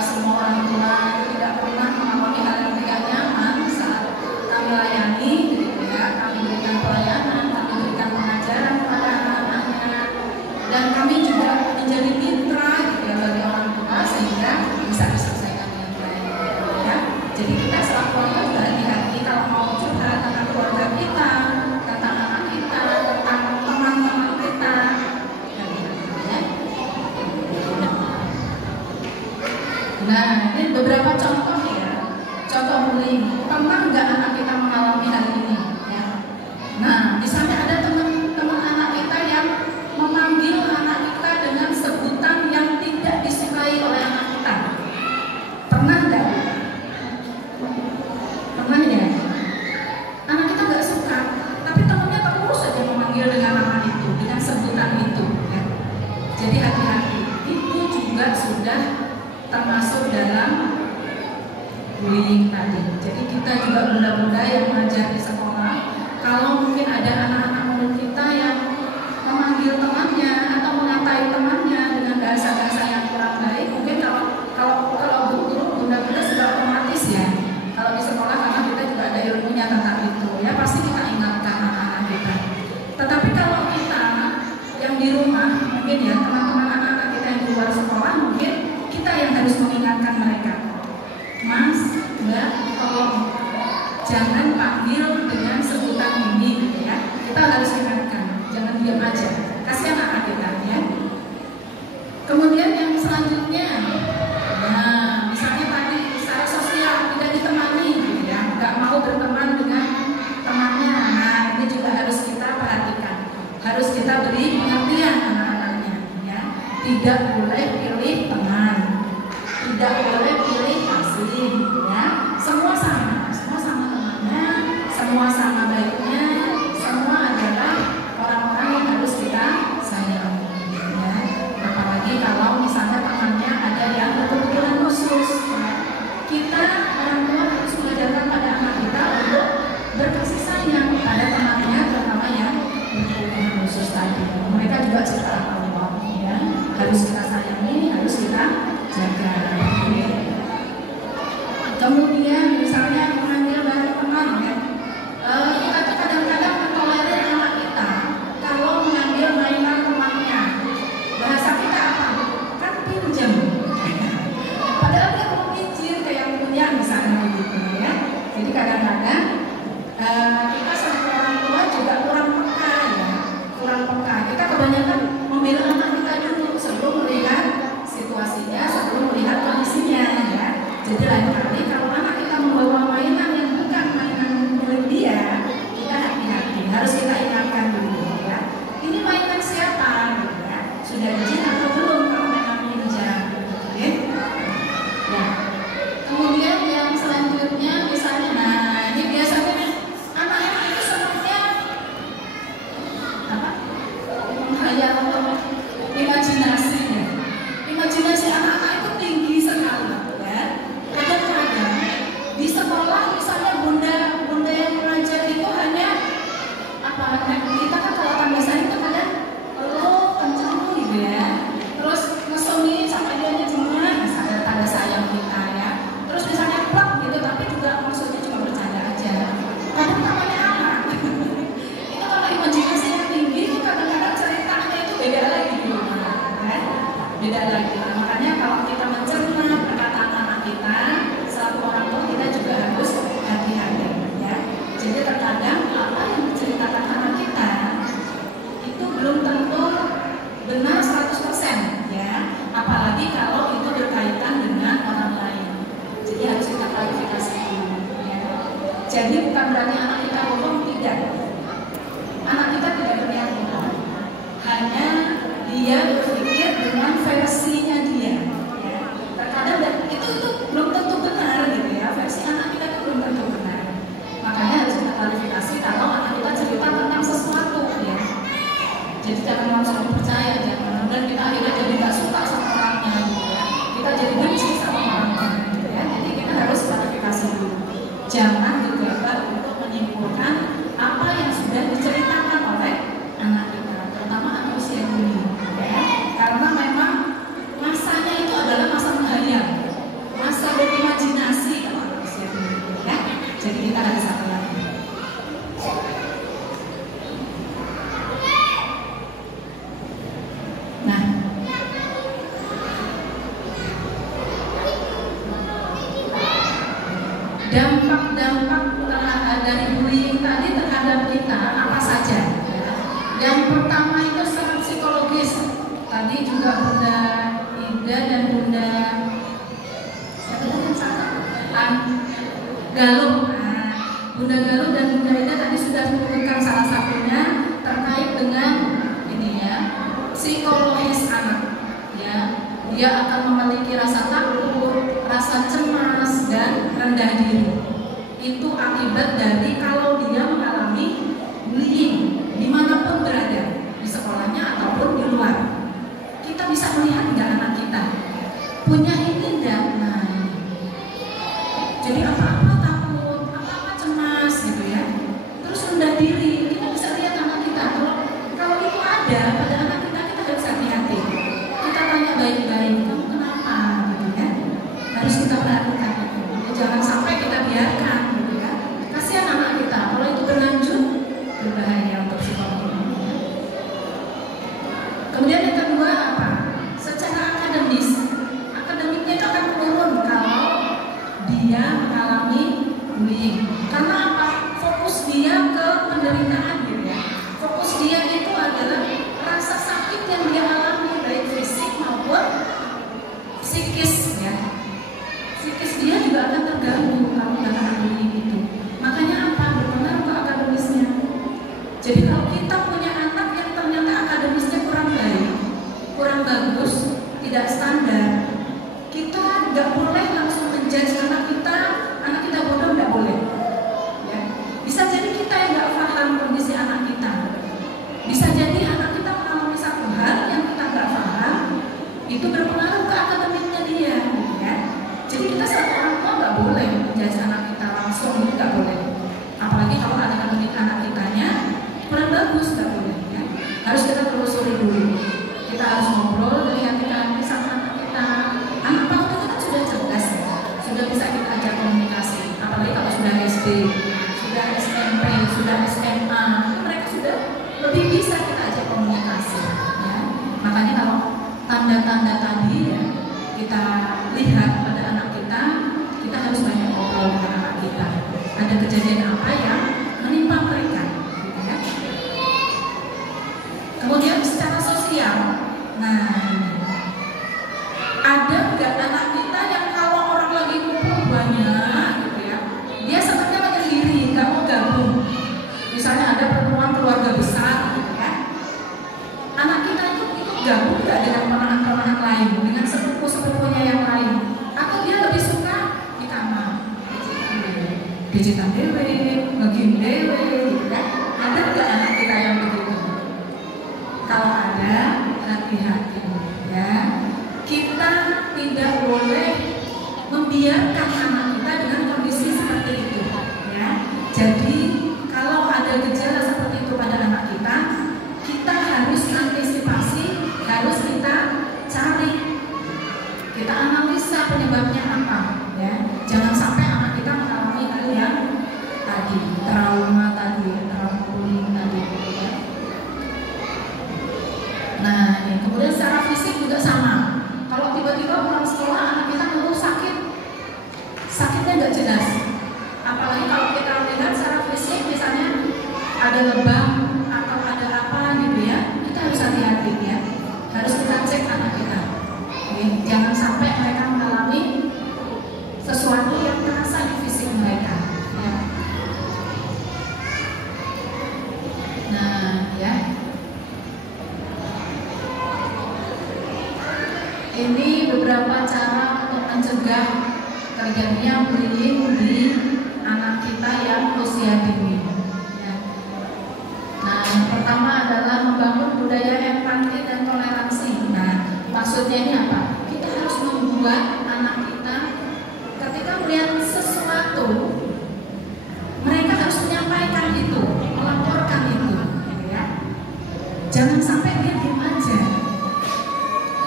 semua orang tua tidak pernah mengalami hal yang tidak nyaman saat kami layani, gitu ya. Kami berikan pelayanan, kami berikan pengajaran kepada anak-anaknya, dan kami juga menjadi mitra gitu ya bagi orang tua sehingga bisa diselesaikan dengan baik. Ya. Jadi kita selaku keluarga juga hati-hati kalau mau curhat tentang keluarga kita, tentang anak kita, tentang teman-teman kita. Nah, ini beberapa contoh ya, contoh bullying. Pernah nggak anak kita mengalami hal ini? Ya. Nah, misalnya ada teman-teman anak kita yang memanggil anak kita dengan sebutan yang tidak disukai oleh anak kita. Pernah nggak? Pernah ya? Anak kita nggak suka, tapi temannya terus saja memanggil dengan nama itu, dengan sebutan itu. Ya. Jadi hati-hati, itu juga sudah termasuk dalam bullying tadi. Jadi kita juga bunda-bunda yang mengajar di sekolah, kalau mungkin ada anak-anak murid kita yang memanggil temannya atau mengatai temannya dengan bahasa-bahasa yang kurang baik, mungkin kalau guru bunda-bunda sudah otomatis ya. Kalau di sekolah karena kita juga ada ilmunya tentang itu, ya pasti kita ingatkan anak-anak kita. Tetapi kalau kita yang di rumah, mungkin ya teman-teman anak-anak kita yang di luar sekolah, mungkin kita yang harus mengingatkan mereka. Mas, Mbak, tolong jangan panggil dengan sebutan ini ya. Kita harus ingatkan, jangan diam aja. Kasihan anak kita ya. Kemudian yang selanjutnya, nah misalnya tadi secara sosial tidak ditemani gitu ya, nggak mau berteman dengan temannya. Nah ini juga harus kita perhatikan, harus kita beri pengertian anak-anaknya ya. Tidak boleh pilih teman, tidak boleh pilih kasih ya. Semua sama temannya, semua sama Yang pertama itu secara psikologis. Tadi juga Bunda Ida dan Bunda Galuh. Bunda Galuh dan Bunda Ida tadi sudah menyebutkan salah satunya terkait dengan ini ya, psikologis anak. Ya, dia akan memiliki rasa takut, rasa cemas dan rendah diri. Itu akibat dari kalau dia mengalami bullying dimanapun berada, di sekolahnya ataupun di luar. Kita bisa melihat nggak anak kita punya ini enggak? Nah, jadi apa-apa takut, apa-apa cemas gitu ya. Terus rendah diri, kita bisa lihat anak kita. Kalau itu ada pada anak kita, kita harus hati-hati. Kita tanya baik-baik, kamu kenapa gitu ya. Harus kita perhatikan itu. Ya, jangan sampai kita biarkan gitu ya. Kasihan anak kita, kalau itu berlanjut berbahaya untuk psikologi. Kemudian yang kedua apa? Secara akademis, akademiknya itu akan menurun kalau dia mengalami bullying. Karena apa? Fokus dia ke penderitaan gitu ya. Fokus dia itu adalah rasa sakit yang dia alami, baik fisik maupun psikis ya. Psikis dia juga akan terganggu kalau mengalami bullying itu. Makanya apa? Berpengaruh ke akademisnya. Jadi kalau kita punya anak yang ternyata akademisnya kurang baik, kurang bagus, tidak standar, kita nggak boleh langsung menjudge anak kita bodoh, nggak boleh. Ya. Bisa jadi kita yang nggak paham kondisi anak kita. Bisa jadi anak kita mengalami satu hal yang kita nggak paham, itu berpengaruh ke akademiknya dia. Ya. Jadi kita sebagai orang tua nggak boleh menjudge anak kita langsung, nggak boleh. Apalagi kalau ada akademik anak kitanya kurang bagus, nggak boleh. Ya. Harus kita telusuri dulu. Kita harus ngobrol dari hati ke hati sama anak kita. Anak PAUD itu kan sudah cerdas, sudah bisa kita ajak komunikasi. Apalagi kalau sudah SD, sudah SMP, sudah SMA, mereka sudah lebih bisa kita ajak komunikasi. Ya. Makanya kalau tanda-tanda tadi ya kita lihat pada anak kita, kita harus banyak ngobrol dengan anak kita. Ada kejadian apa yang menimpa mereka, gitu ya. Kemudian secara sosial, nah ada nggak anak kita yang kalau orang lagi kumpul banyak gitu ya, dia sebenarnya menyendiri, nggak mau gabung. Misalnya ada pertemuan keluarga besar gitu ya, anak kita itu ikut gabung nggak dengan ponakan-ponakan lain, dengan sepupu-sepupunya yang lain, atau dia lebih suka di kamar digital dewe, ngegame dewe gitu ya. Ada nggak anak kita yang begitu? Kalau ada, hati-hati ya. Kita tidak boleh membiarkan anak kita dengan kondisi seperti itu ya. Jadi kalau ada gejala seperti itu pada anak kita, kita harus antisipasi, harus kita cari, kita analisa penyebabnya apa ya. Jangan sampai anak kita mengalami hal yang tadi, trauma tadi, trauma bullying tadi ya. Nah, kemudian secara fisik juga sama. Kalau tiba-tiba pulang sekolah anak kita ngeluh sakit, sakitnya nggak jelas. Apalagi kalau kita lihat secara fisik, misalnya ada lebam atau ada apa gitu ya, kita harus hati-hati ya. Harus kita cek anak kita. Oke, jangan sampai mereka mengalami sesuatu yang terasa di fisik mereka. Ya. Nah, ya. Ini beberapa cara untuk mencegah terjadinya bullying di anak kita yang usia dini. Ya. Nah, yang pertama adalah membangun budaya empati dan toleransi. Nah, maksudnya ini apa? Kita harus membuat anak kita ketika melihat sesuatu, mereka harus menyampaikan itu, melaporkan itu, gitu ya. Jangan sampai dia diam aja.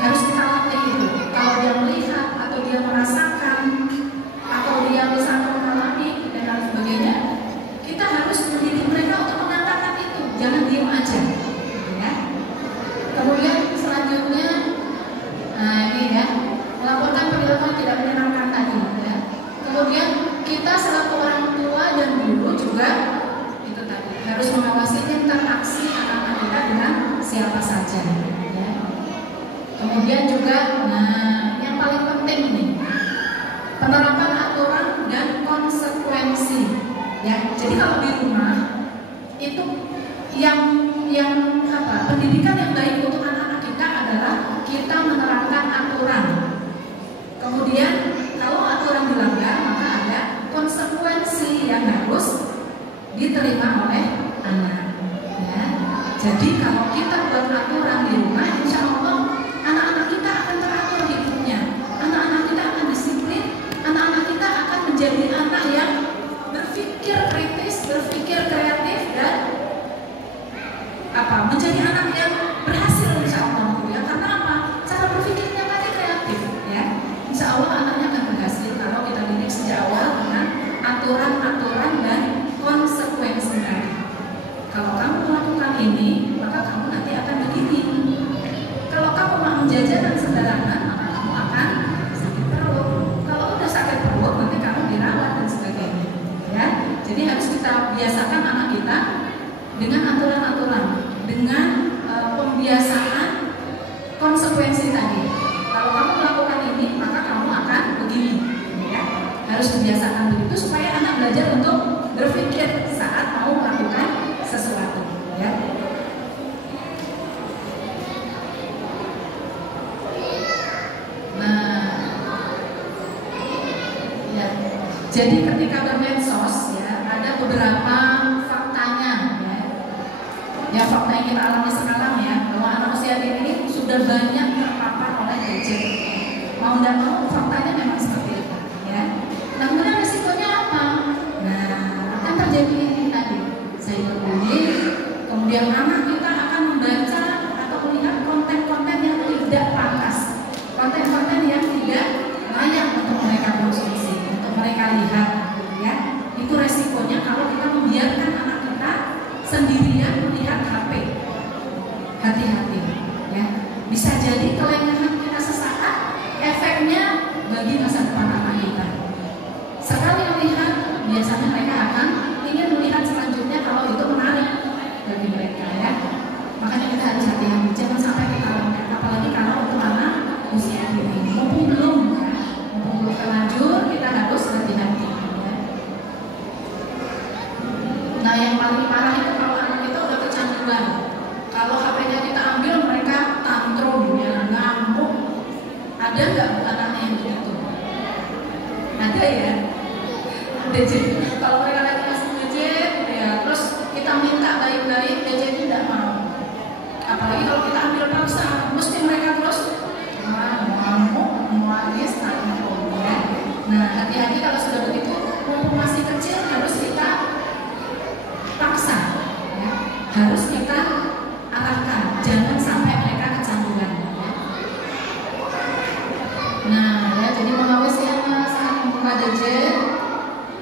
Harus kita latih itu. Kalau dia melihat atau dia merasakan atau dia misalnya mengalami dan lain sebagainya, kita harus mendidik mereka untuk mengatakan itu. Jangan diam aja, ya. Kemudian selanjutnya, nah ini ya, melaporkan perilaku tidak menyenangkan tadi, ya. Kemudian kita selaku orang tua dan guru juga itu tadi harus mengawasi interaksi anak-anak kita siapa saja. Ya. Kemudian juga, nah yang paling penting nih, penerapan aturan dan konsekuensi. Ya, jadi kalau di rumah itu yang pendidikan yang baik untuk anak-anak kita adalah kita menerapkan aturan. Kemudian kalau aturan dilanggar maka ada konsekuensi yang harus diterima oleh anak. Ya. Jadi kalau kita buat aturan di rumah, insya Allah anak-anak kita akan teratur hidupnya. Anak-anak kita akan disiplin. Anak-anak kita akan menjadi anak yang berpikir kritis, berpikir kreatif, dan menjadi anak yang berhasil insya Allah. Ya. Karena apa? Cara berpikirnya tadi kreatif. Ya. Insya Allah anaknya akan berhasil kalau kita didik sejak awal dengan aturan-aturan dan konsekuensi tadi. Kalau kamu melakukan ini, maka kamu nanti akan begini. Kalau kamu mau jajanan sembarangan, maka kamu akan sakit perut. Kalau udah sakit perut, nanti kamu dirawat dan sebagainya. Ya, jadi harus kita biasakan anak kita dengan aturan-aturan, dengan pembiasaan konsekuensi tadi. Kalau kamu melakukan ini, maka kamu akan begini. Ya, harus dibiasakan begitu supaya anak belajar untuk berpikir saat mau melakukan sesuatu. Ya. Jadi ketika bermedsos ya ada beberapa faktanya ya. Ya fakta yang kita alami sekarang ya bahwa anak usia dini ini sudah banyak terpapar oleh gadget. Mau dan mau faktanya memang seperti itu ya. Nah kemudian resikonya apa? Nah akan terjadi ini tadi cyberbullying. Kemudian anak kita akan membaca atau melihat konten-konten yang tidak pantas, konten-konten yang tidak layak untuk mereka konsumsi, untuk mereka lihat, ya. Itu resikonya kalau kita membiarkan anak kita sendirian melihat HP. Hati-hati, ya. Bisa jadi kelengahan kita sesaat, efeknya bagi masa depan anak kita. Sekali melihat, biasanya mereka akan ingin melihat selanjutnya kalau itu menarik bagi mereka, ya. Makanya kita harus hati-hati, jangan sampai kita lengah, apalagi kalau untuk anak usia dini. Mumpung belum, ya. Mumpung belum terlanjur, kita harus hati-hati. Ya. Nah, yang paling parah itu kalau anak kita udah kecanduan. Kalau HP-nya kita ambil, mereka tantrum, ya, ngamuk. Ada nggak anaknya yang begitu? Ada ya. Gadget. Kalau mereka lagi masuk gadget, ya, terus kita minta baik-baik, gadget tidak mau. Apalagi kalau kita ambil paksa, mesti mereka terus ngamuk, nangis, tantrum, ya. Nah, hati-hati kalau sudah begitu, mumpung masih kecil harus kita paksa, ya. Harus kita arahkan, jangan sampai mereka kecanduan. Ya. Nah, ya, jadi mengawasi anak saat membuka gadget,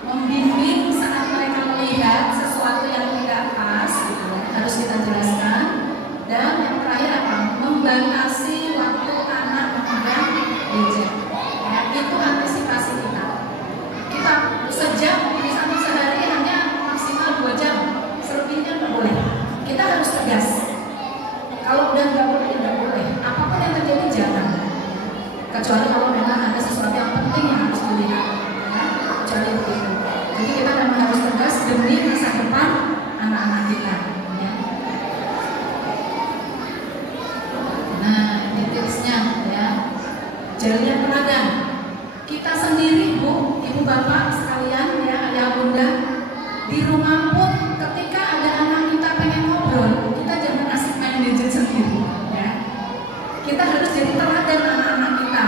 membimbing saat mereka melihat sesuatu yang tidak pas, gitu, ya. Harus kita jelaskan. Dan yang terakhir apa? Membatasi waktu anak memegang gadget. Ya, itu antisipasi kita. Kita sejam, misalnya sehari hanya maksimal 2 jam, selebihnya nggak boleh. Kita harus tegas. Kalau udah nggak boleh, nggak boleh. Apapun yang terjadi jangan. Kecuali kalau memang ada sesuatu yang penting yang harus dilihat. Ya, kecuali begitu. Jadi kita memang harus tegas demi masa depan anak-anak kita. Ya. Nah, ini tipsnya ya. Jalurnya teladan. Kita sendiri, Bu, Ibu Bapak sekalian ya, ayah bunda, di rumah pun ketika ada anak kita pengen ngobrol, kita jangan asik main gadget sendiri ya. Kita harus jadi teladan anak-anak kita.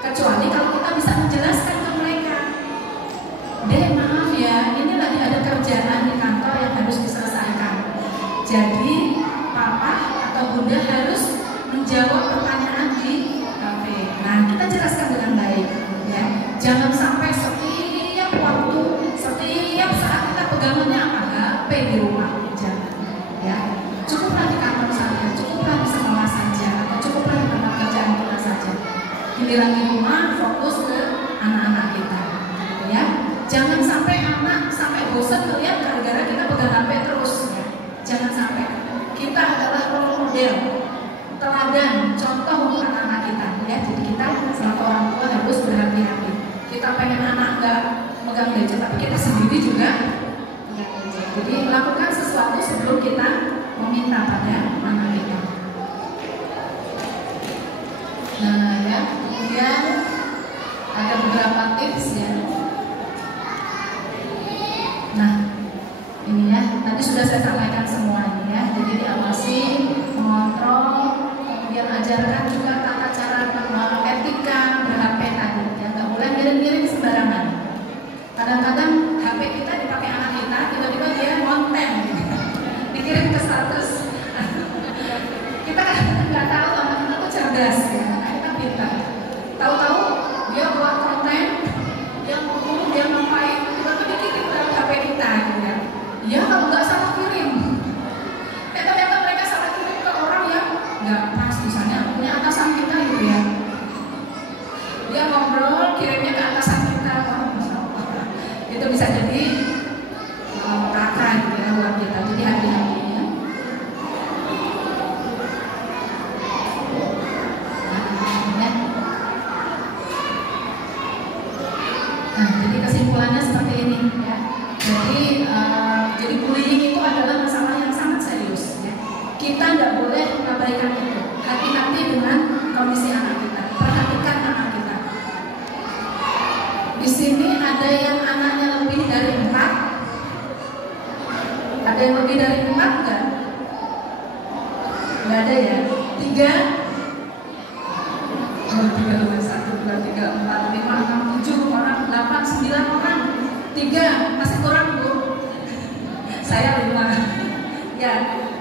Kecuali kalau kita bisa menjelaskan ke mereka. Dek, maaf ya, ini lagi ada kerjaan di kantor yang harus diselesaikan. Jadi, papa atau bunda harus menjawab pertanyaan di kafe. Nah, kita jelaskan dengan baik, ya. Jangan sampai setiap waktu, setiap saat kita pegangannya apa? HP di rumah, jangan. Ya, cukuplah di kantor saja, cukuplah di sekolah saja, atau cukuplah di tempat kerjaan kita saja. Giliran di rumah, fokus ke anak-anak kita, ya. Jangan sampai anak sampai bosan melihat gara-gara kita pegang HP terus, ya. Jangan sampai. Kita adalah kita sendiri juga tidak kerja. Jadi lakukan sesuatu sebelum kita meminta pada anak kita. Nah ya, kemudian ada beberapa tips ya. Nah ini ya, tadi sudah saya sampaikan semuanya ya. Jadi diawasi, mengontrol, kemudian ajarkan juga tata cara etika ber-HP tadi ya. Nggak boleh ngirim-ngirim sembarangan. Kadang-kadang HP kita dipakai anak kita, tiba-tiba dia konten dikirim ke status. Kita kadang-kadang nggak tahu anak kita tuh cerdas ya, anak kita pintar. Tahu-tahu dia buat konten yang buruk, dia ngapain, tiba-tiba dikirim ke HP kita ya. Ya kalau nggak salah kirim, ternyata mereka salah kirim ke orang yang nggak pas, misalnya punya atasan kita gitu ya. Dia ngobrol, kirimnya ke atasan kita, itu bisa jadi kakak gitu ya buat kita. Jadi hati-hati ya. Nah, jadi kesimpulannya seperti ini ya. Jadi bullying itu adalah masalah yang sangat serius ya. Kita tidak boleh mengabaikan itu. Hati-hati dengan kondisi anak kita. Perhatikan anak kita. Di sini ada yang anaknya lebih dari 4. Ada yang lebih dari 4 enggak? Enggak ada ya. 3. Oh, 3, 1, 2, 3, 4, 5, 6, 7 orang, 8, 9 orang. 3, masih kurang Bu. Saya 5. Ya,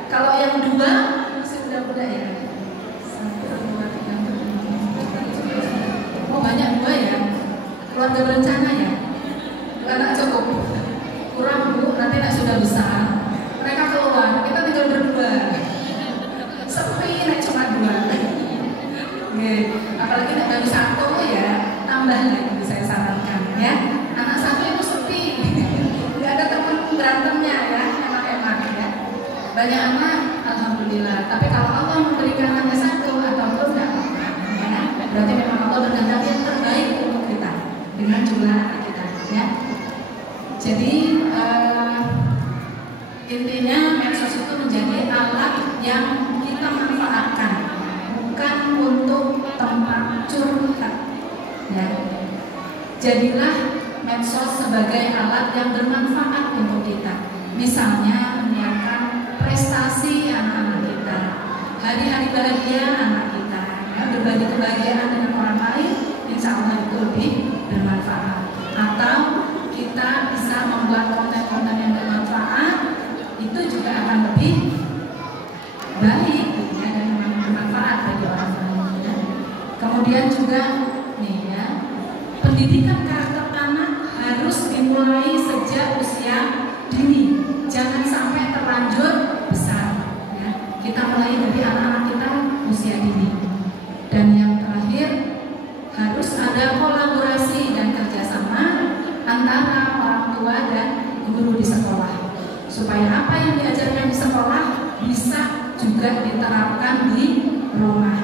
kalau yang 2 masih muda-muda ya. 1, 2, 3, 4, 5, 6, 7. Oh banyak 2 ya. Keluarga berencana ya. Anak cukup. Kurang Bu, nanti anak sudah besar. Mereka keluar, kita tinggal berdua. Sepi, naik cuma 2. Oke, apalagi tidak bisa 1 ya, tambah lagi saya sarankan ya. Anak 1 itu sepi, nggak ada teman berantemnya ya, enak-enak ya. Banyak anak, alhamdulillah. Tapi kalau Allah memberikan hanya 1 atau belum nggak apa-apa ya. Berarti memang Allah berkehendak yang terbaik untuk kita dengan jumlah anak kita ya. Jadi intinya medsos itu menjadi alat yang kita manfaatkan, bukan untuk tempat curhat ya. Jadilah medsos sebagai alat yang bermanfaat untuk kita. Misalnya menyiapkan prestasi anak-anak kita, hari-hari bahagia anak kita ya, berbagi kebahagiaan dengan orang lain, insya Allah itu lebih bermanfaat. Atau kita bisa membuat konten-konten yang bermanfaat, itu juga akan lebih baik ya, dan bermanfaat bagi orang lain ya. Kemudian juga nih ya, pendidikan karakter anak harus dimulai sejak usia dini, jangan sampai terlanjur besar ya. Kita mulai dari anak-anak kita usia dini. Dan yang terakhir, harus ada kolaborasi dan kerjasama antara orang tua dan guru di sekolah, supaya apa yang diajarkan di sekolah bisa juga diterapkan di rumah.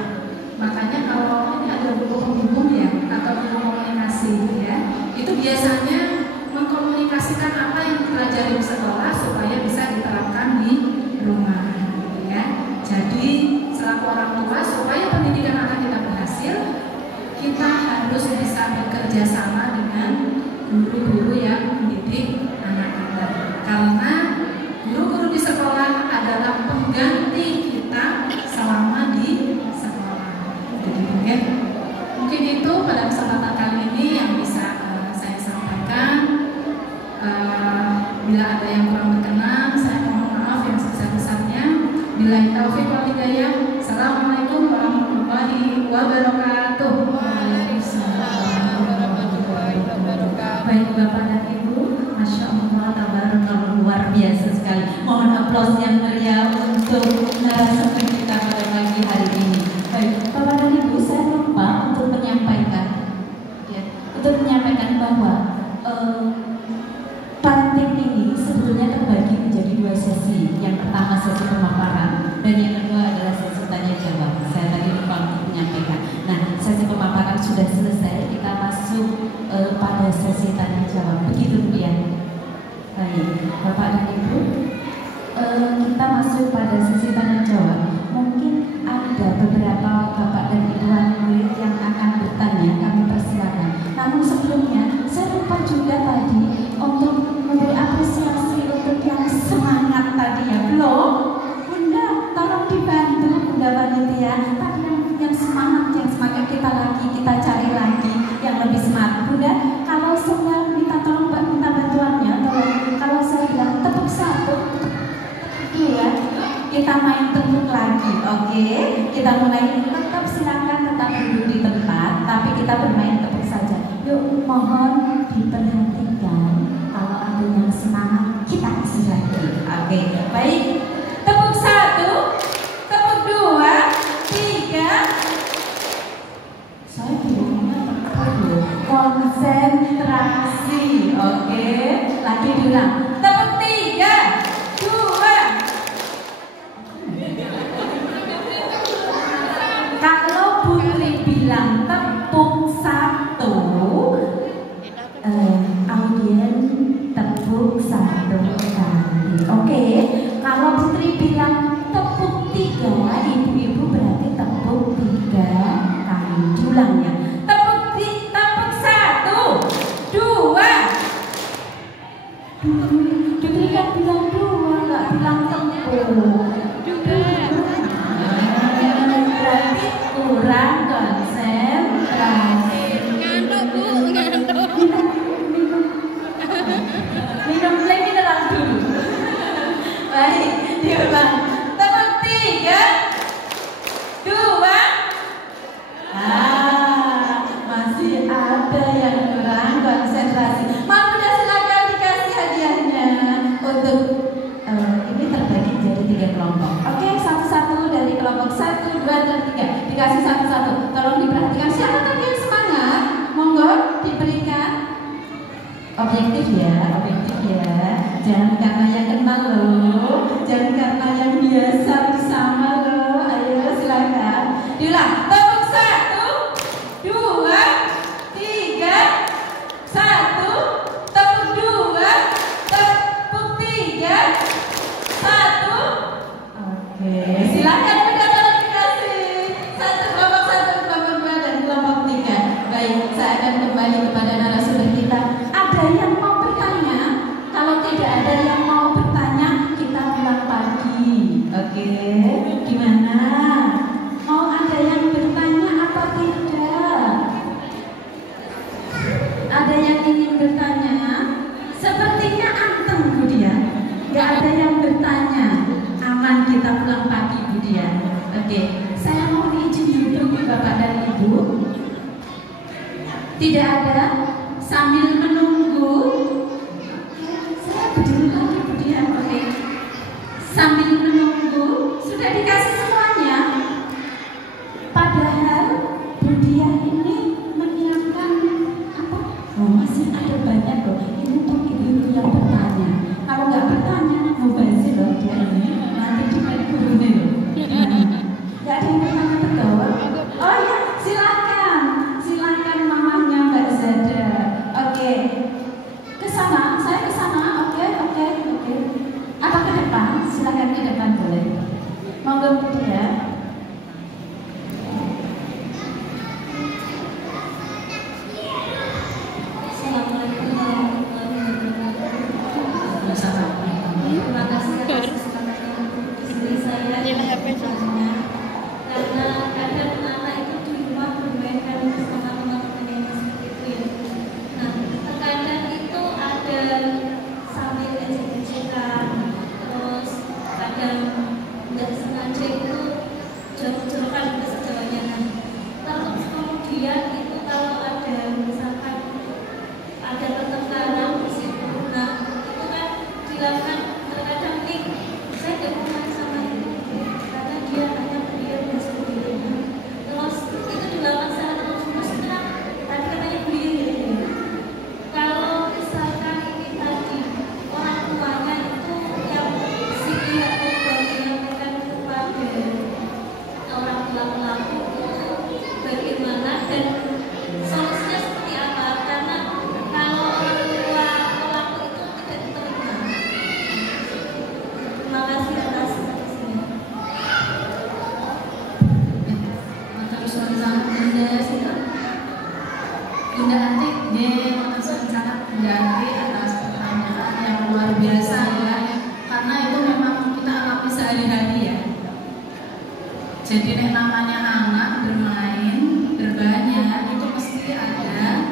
Makanya kalau ini ada buku penghubung ya, atau buku komunikasi ya, itu biasanya mengkomunikasikan apa yang dipelajari di sekolah supaya bisa diterapkan di rumah ya. Jadi selaku orang tua, supaya pendidikan anak kita berhasil, kita harus bisa bekerja sama dengan guru-guru yang mendidik anak kita. Karena guru-guru di sekolah adalah pengganti kita selama di sekolah. Jadi ya, mungkin itu pada kesempatan kali ini yang bisa saya sampaikan. Bila ada yang kurang berkenan, saya mohon maaf yang sebesar-besarnya. Billahi taufiq wal hidayah. Assalamualaikum warahmatullahi wabarakatuh. Baik Bapak dan Ibu, Masya Allah, tabarakallah, luar biasa sekali. Mohon aplaus yang meriah untuk narasumber kita pada pagi hari ini. Baik Bapak dan Ibu, saya lupa untuk menyampaikan bahwa parenting ini sebetulnya terbagi menjadi 2 sesi. Yang pertama sesi pemaparan dan yang kedua adalah sesi tanya jawab. Saya tadi lupa untuk menyampaikan. Nah, sesi pemaparan sudah selesai, kita masuk pada sesi tanya jawab. Begitu ya. Baik, Bapak dan Ibu, kita masuk pada sesi tanya jawab. Mungkin ada beberapa Bapak dan Ibu murid yang akan bertanya, kami persilakan. Namun sebelumnya, saya lupa juga tadi untuk memberi apresiasi untuk yang semangat tadi ya. Belum? Bunda, tolong dibantu Bunda Panitia. Tadi yang semangat kita cari lagi yang lebih semangat. Bunda, kalau saya minta tolong minta bantuannya, tolong. Kalau saya bilang tepuk 1, 2, kita main tepuk lagi, oke? Kita mulai, tetap silakan tetap duduk di tempat, tapi kita bermain tepuk saja. Yuk, mohon diperhatikan. Kalau ada yang semangat, kita kasih lagi, oke? Baik, tepuk 1, tepuk 2, 3. Saya bilangnya tepuk, konsentrasi, oke? Lagi bilang, tepuk 3, 2. Kalau Putri bilang tepuk 1, audien tepuk 1 kali, oke? Kalau Putri bilang tepuk 3, ibu-ibu berarti tepuk 3 kali. Ulangnya, tepuk 1, 2. Putri kan bilang 2, nggak bilang tepuk. Berarti kurang konsentrasi. Ngantuk Bu, ngantuk. Minum mineral dulu. Baik, diulang. Tepuk 3, 2. Masih ada yang kurang konsentrasi. Mau udah silakan dikasih hadiahnya. Untuk ini terbagi jadi 3 kelompok. Oke, satu-satu dari kelompok 1, 2, dan 3 dikasih satu-satu. Tolong diperhatikan. Siapa tadi yang semangat? Monggo diberikan. Objektif ya. Jangan karena yang kenal loh, jangan karena yang biasa bersama loh. Ayo silakan. Diulang. Tepuk 1, 2, 3, 1, tepuk 2, tepuk 3, 1. Oke, silakan Bunda tolong dikasih. Kelompok 1, kelompok 2, dan kelompok 3. Baik, saya akan kembali kepada narasumber kita. Ada yang mau bertanya? Kalau tidak ada yang mau bertanya, kita pulang pagi. Oke, gimana? Mau ada yang bertanya apa tidak? Ada yang ingin bertanya? Sepertinya anteng Bu Dian. Gak ada yang bertanya. Aman, kita pulang pagi Bu Dian. Oke, saya mau izin duduk Bapak dan Ibu. Tidak ada? Sambil menunggu, saya berdiri lagi Bu Dian. Oke. Sambil menunggu, sudah dikasih semuanya. Padahal Bu Dian ini menyiapkan apa? Oh, masih ada banyak loh. Ini untuk ibu-ibu yang bertanya. Kalau nggak bertanya, mau bazir loh dia ini. Nanti dengan gurunya loh. Nggak ada yang bertanya betul? Oh ya, silakan mamanya Mbak Zada. Oke, ke sana, saya ke sana. Oke. Apa ke depan? Silakan ke depan boleh. Monggo Bu ya. Assalamualaikum warahmatullahi wabarakatuh. Terima kasih atas kesempatannya untuk istri saya karena kadang anak itu di rumah bermain bersama teman-temannya seperti itu ya. Nah, terkadang itu ada sambil ejek-ejekan, terus kadang nggak sengaja itu jorok-jorokan bahasa Jawanya. Terus kemudian itu kalau ada misalkan ada pertengkaran di situ, nah itu kan dilakukan terkadang nih saya nggak mau main sama ibu karena dia hanya beliau dan sebagainya. Terus itu dilakukan secara terus terang. Tadi katanya beliau gitu. Kalau misalkan ini tadi orang tuanya itu yang si pihak korban menyampaikan kepada orang tua pelaku bagaimana dan Jadi nek namanya anak bermain, berbanyak, itu mesti ada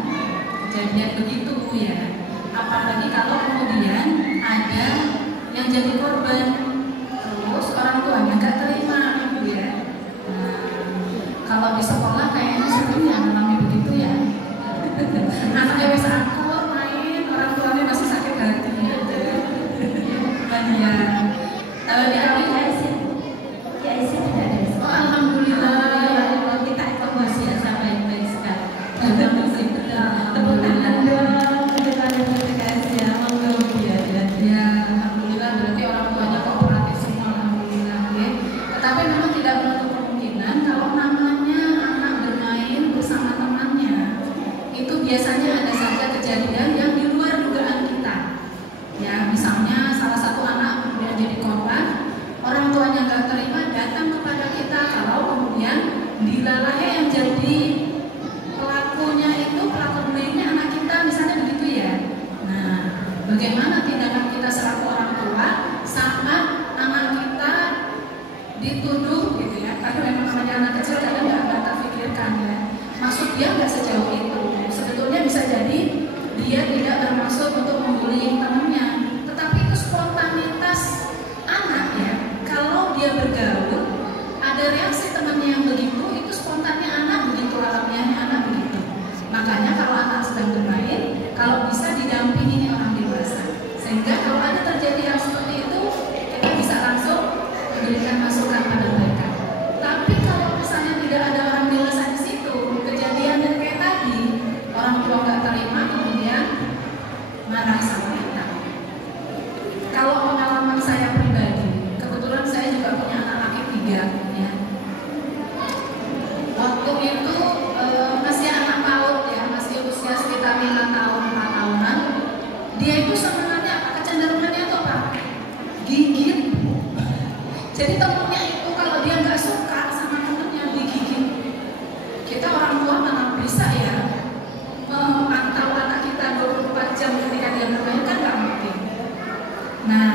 kejadian begitu ya. Apalagi kalau kemudian ada yang jadi korban, terus orang tuanya nggak terima gitu ya. Nah, kalau di sekolah kayaknya sering ya mengalami begitu ya. Anaknya wis akur main, orang tuanya masih sakit hati gitu. Ya. Kalau di Alhamdulillah, kita evaluasi yang baik-baik sekali. Tepuk tangan dong, ya, monggo ya, alhamdulillah berarti orang tuanya kooperatif semua, alhamdulillah ya. Tetapi memang tidak menutup kemungkinan kalau namanya anak bermain bersama temannya, itu biasanya ada saja kejadian yang di luar dugaan kita. Ya, misalnya salah satu anak kemudian jadi korban, orang tuanya nggak terima, datang kepada kita. Kalau kemudian dilalahi yang jadi pelakunya itu, pelaku bullyingnya anak kita, misalnya begitu ya. Nah, bagaimana tindakan kita selaku orang tua saat anak kita dituduh gitu ya? Karena memang namanya anak kecil kadang nggak terpikirkan ya. Maksud dia nggak sejauh itu. Sebetulnya bisa jadi dia tidak bermaksud untuk membuli temannya, tetapi itu spontanitas anak ya. Kalau dia bergaul, ada reaksi temannya yang begitu, itu spontannya anak begitu, alamiahnya anak begitu. Makanya kalau anak sedang bermain, kalau bisa didampingi orang dewasa, sehingga kalau ada terjadi hal seperti itu, kita bisa langsung memberikan masukan pada mereka. Tapi kalau misalnya tidak ada orang dewasa di situ, kejadian yang kayak tadi, orang tua nggak terima, kemudian marah sama kita. Kalau pengalaman saya pribadi, kebetulan saya juga punya anak laki 3 ya. Waktu itu masih anak PAUD ya, masih usia sekitar 5 tahun, 4 tahunan. Dia itu sebenarnya kecenderungannya itu apa? Gigit. Jadi temennya itu kalau dia nggak suka sama temennya digigit. Kita orang tua mana bisa ya memantau anak kita 24 jam ketika dia bermain, kan nggak mungkin. Nah,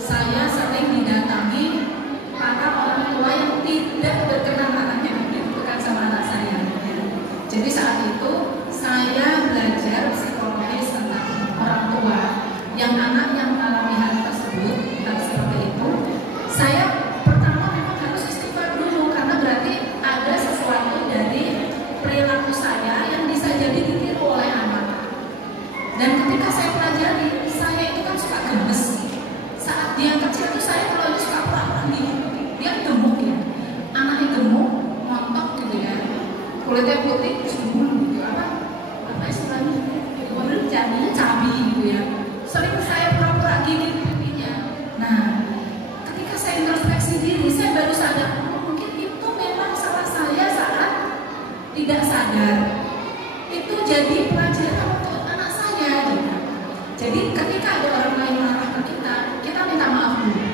saya sering didatangi para orang tua yang tidak berkenan anaknya bukan sama anak saya. Jadi saat itu saya belajar psikologis tentang orang tua yang anak yang mengalami hal tersebut, hal seperti itu. Saya pertama memang harus istighfar dulu, karena berarti ada sesuatu dari perilaku saya yang bisa jadi ditiru oleh anak. Dan ketika saya pelajari, saya itu kan suka gemes. Saat dia kecil itu saya kalau suka pura-pura dia gemuk ya, anaknya gemuk, montok gitu ya, kulitnya putih, gitu apa istilahnya, cabi gitu ya. Sering saya pura-pura gigit pipinya. Nah, ketika saya introspeksi diri, saya baru sadar mungkin itu memang salah saya saat tidak sadar. Itu jadi pelajaran untuk anak saya gitu. Jadi ketika ada orang lain marah ke kita, kita minta maaf dulu.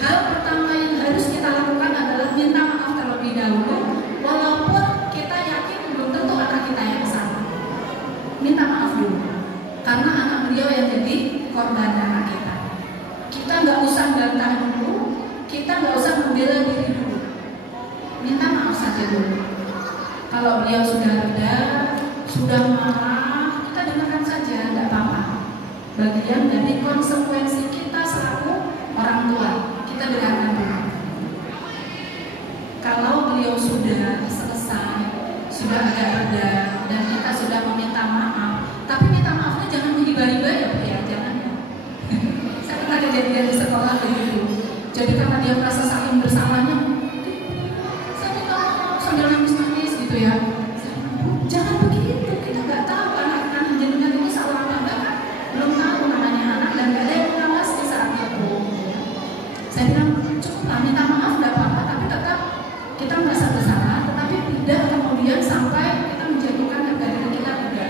Hal pertama yang harus kita lakukan adalah minta maaf terlebih dahulu, walaupun kita yakin belum tentu anak kita yang salah. Minta maaf dulu, karena anak beliau yang jadi korban anak kita. Kita nggak usah bantah dulu, kita nggak usah membela diri dulu. Minta maaf saja dulu. Kalau beliau sudah reda, sudah marah, kita dengarkan saja, nggak apa-apa. Bagian dari konsekuensi kita selaku orang tua, kita dengarkan dulu. Kalau beliau sudah selesai, sudah agak reda, dan kita sudah meminta maaf, tapi minta maafnya jangan menghibah-hibah ya Bu ya, jangan ya. Saya pernah kejadian di sekolah begitu. Jadi karena dia merasa saking bersamanya, saya minta maaf sambil nangis-nangis gitu ya. Jangan begitu, kita nggak tahu anak-anak jenengan itu salah apa enggak kan? Belum tahu namanya anak dan nggak ada yang mengawasi saat itu. Saya bilang cukuplah minta maaf nggak apa-apa, tapi tetap kita merasa bersalah, tetapi tidak kemudian sampai kita menjatuhkan harga diri kita juga.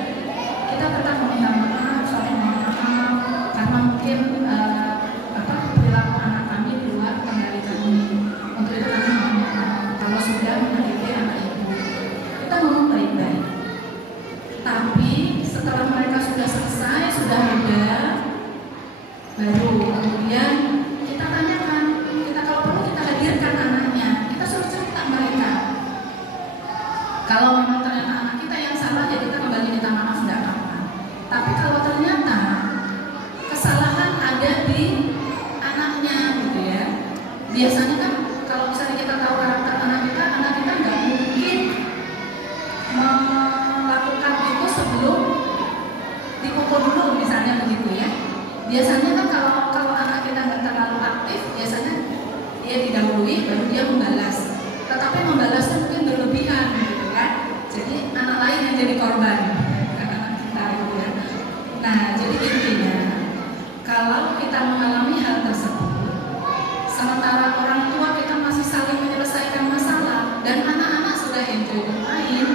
Kita tetap meminta maaf, saling maaf, karena mungkin perilaku anak kami di luar kendali kami. Untuk itu kami mohon maaf kalau sudah menyakiti anak ibu. Kita ngomong baik-baik. Tapi setelah mereka sudah selesai, sudah reda, baru kemudian kita tanyakan, kita kalau perlu kita hadirkan anaknya, kita suruh biasanya kan kalau misalnya kita tahu karakter anak kita nggak mungkin melakukan itu sebelum dipukul dulu misalnya begitu ya. Biasanya kan kalau anak kita nggak terlalu aktif, biasanya dia didahului baru dia membalas. Tetapi membalasnya mungkin berlebihan gitu kan. Jadi anak lain yang jadi korban, bukan anak kita gitu ya. Nah, jadi intinya kalau kita mengalami hal tersebut, sementara orang tua kita masih saling menyelesaikan masalah dan anak-anak sudah enjoy bermain,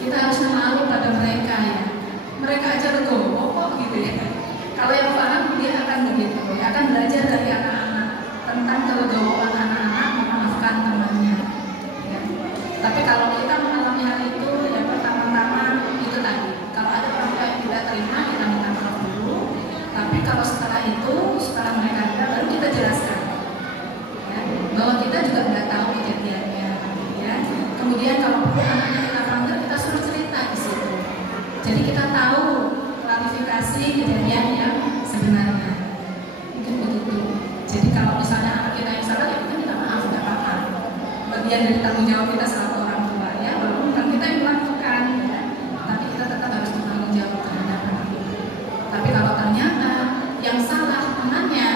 kita harus mengalir pada mereka ya. Mereka aja legowo kok gitu ya. Kalau yang paham dia akan begitu, ya akan belajar dari anak-anak tentang kelegowoan anak-anak memaafkan temannya. Ya. Tapi kalau kita mengalami hal itu, ya pertama-tama itu tadi, kalau ada orang tua yang tidak terima, kita minta maaf dulu. Tapi kalau setelah itu, setelah mereka baru kita jelaskan, ya, bahwa kita juga nggak tahu kejadiannya. Ya. Kemudian kalau perlu anaknya kita panggil, kita suruh cerita di situ. Jadi kita tahu klarifikasi kejadian yang sebenarnya. Mungkin begitu. Jadi kalau misalnya anak kita yang salah, ya kita minta maaf, nggak apa-apa. Bagian dari tanggung jawab kita selaku orang tua ya, walaupun bukan kita yang melakukan, ya, tapi kita tetap harus bertanggung jawab terhadap anak kita. Tapi kalau ternyata yang salah temannya,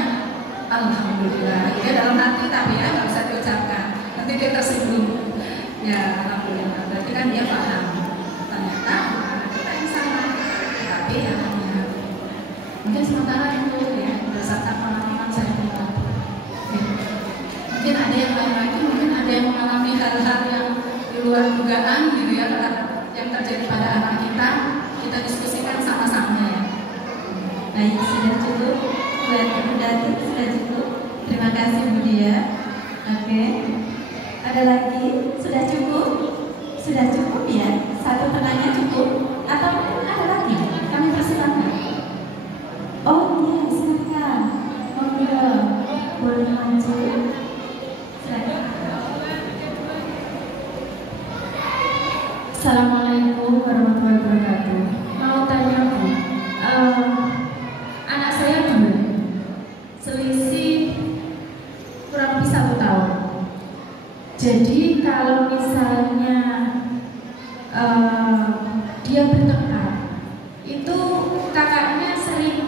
alhamdulillah, ya dalam hati tapi ya nggak bisa diucapkan. Nanti dia tersinggung. Ya alhamdulillah, berarti kan dia paham. Ternyata kita yang salah, tapi ya hanya mungkin sementara itu ya berdasarkan pengalaman saya pribadi. Ya. Mungkin ada yang lain lagi, mungkin ada yang mengalami hal-hal yang di luar dugaan gitu ya, yang terjadi pada anak kita diskusikan sama-sama ya. Baik, sudah cukup buat Ibu Dati, sudah cukup. Terima kasih Bu Dia. Oke. Ada lagi? Sudah cukup? Sudah cukup ya? Satu penanya cukup? Atau mungkin ada lagi? Kami persilakan. Oh iya, silakan. Monggo, boleh maju. Silakan. Assalamualaikum warahmatullahi wabarakatuh. Mau tanya Bu, anak saya 2, selisih kurang lebih 1 tahun. Jadi kalau misalnya dia bertengkar, itu kakaknya sering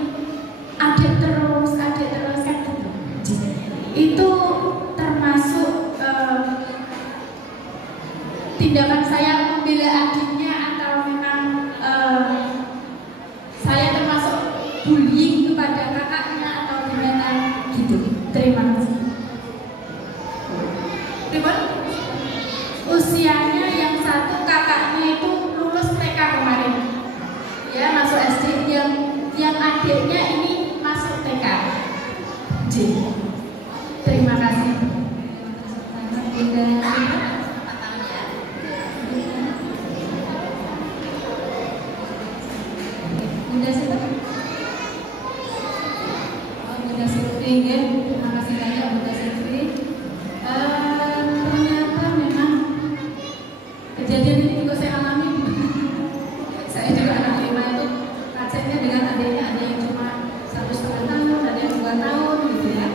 adik terus kan gitu. Itu termasuk tindakan saya membela adiknya atau memang saya termasuk bullying kepada kakaknya atau gimana gitu. Terima kasih. Usianya yang satu kakaknya itu lulus TK kemarin, ya masuk SD. Yang adiknya ini masuk TK. J. Terima kasih. Bunda Siti. Bunda Siti, ya. Terima kasih banyak Bunda Siti. Ternyata memang kejadian ini juga saya alami. Saya juga anak 5 itu kacanya dengan adiknya, ada yang cuma 1,5 tahun, ada yang 2 tahun gitu ya.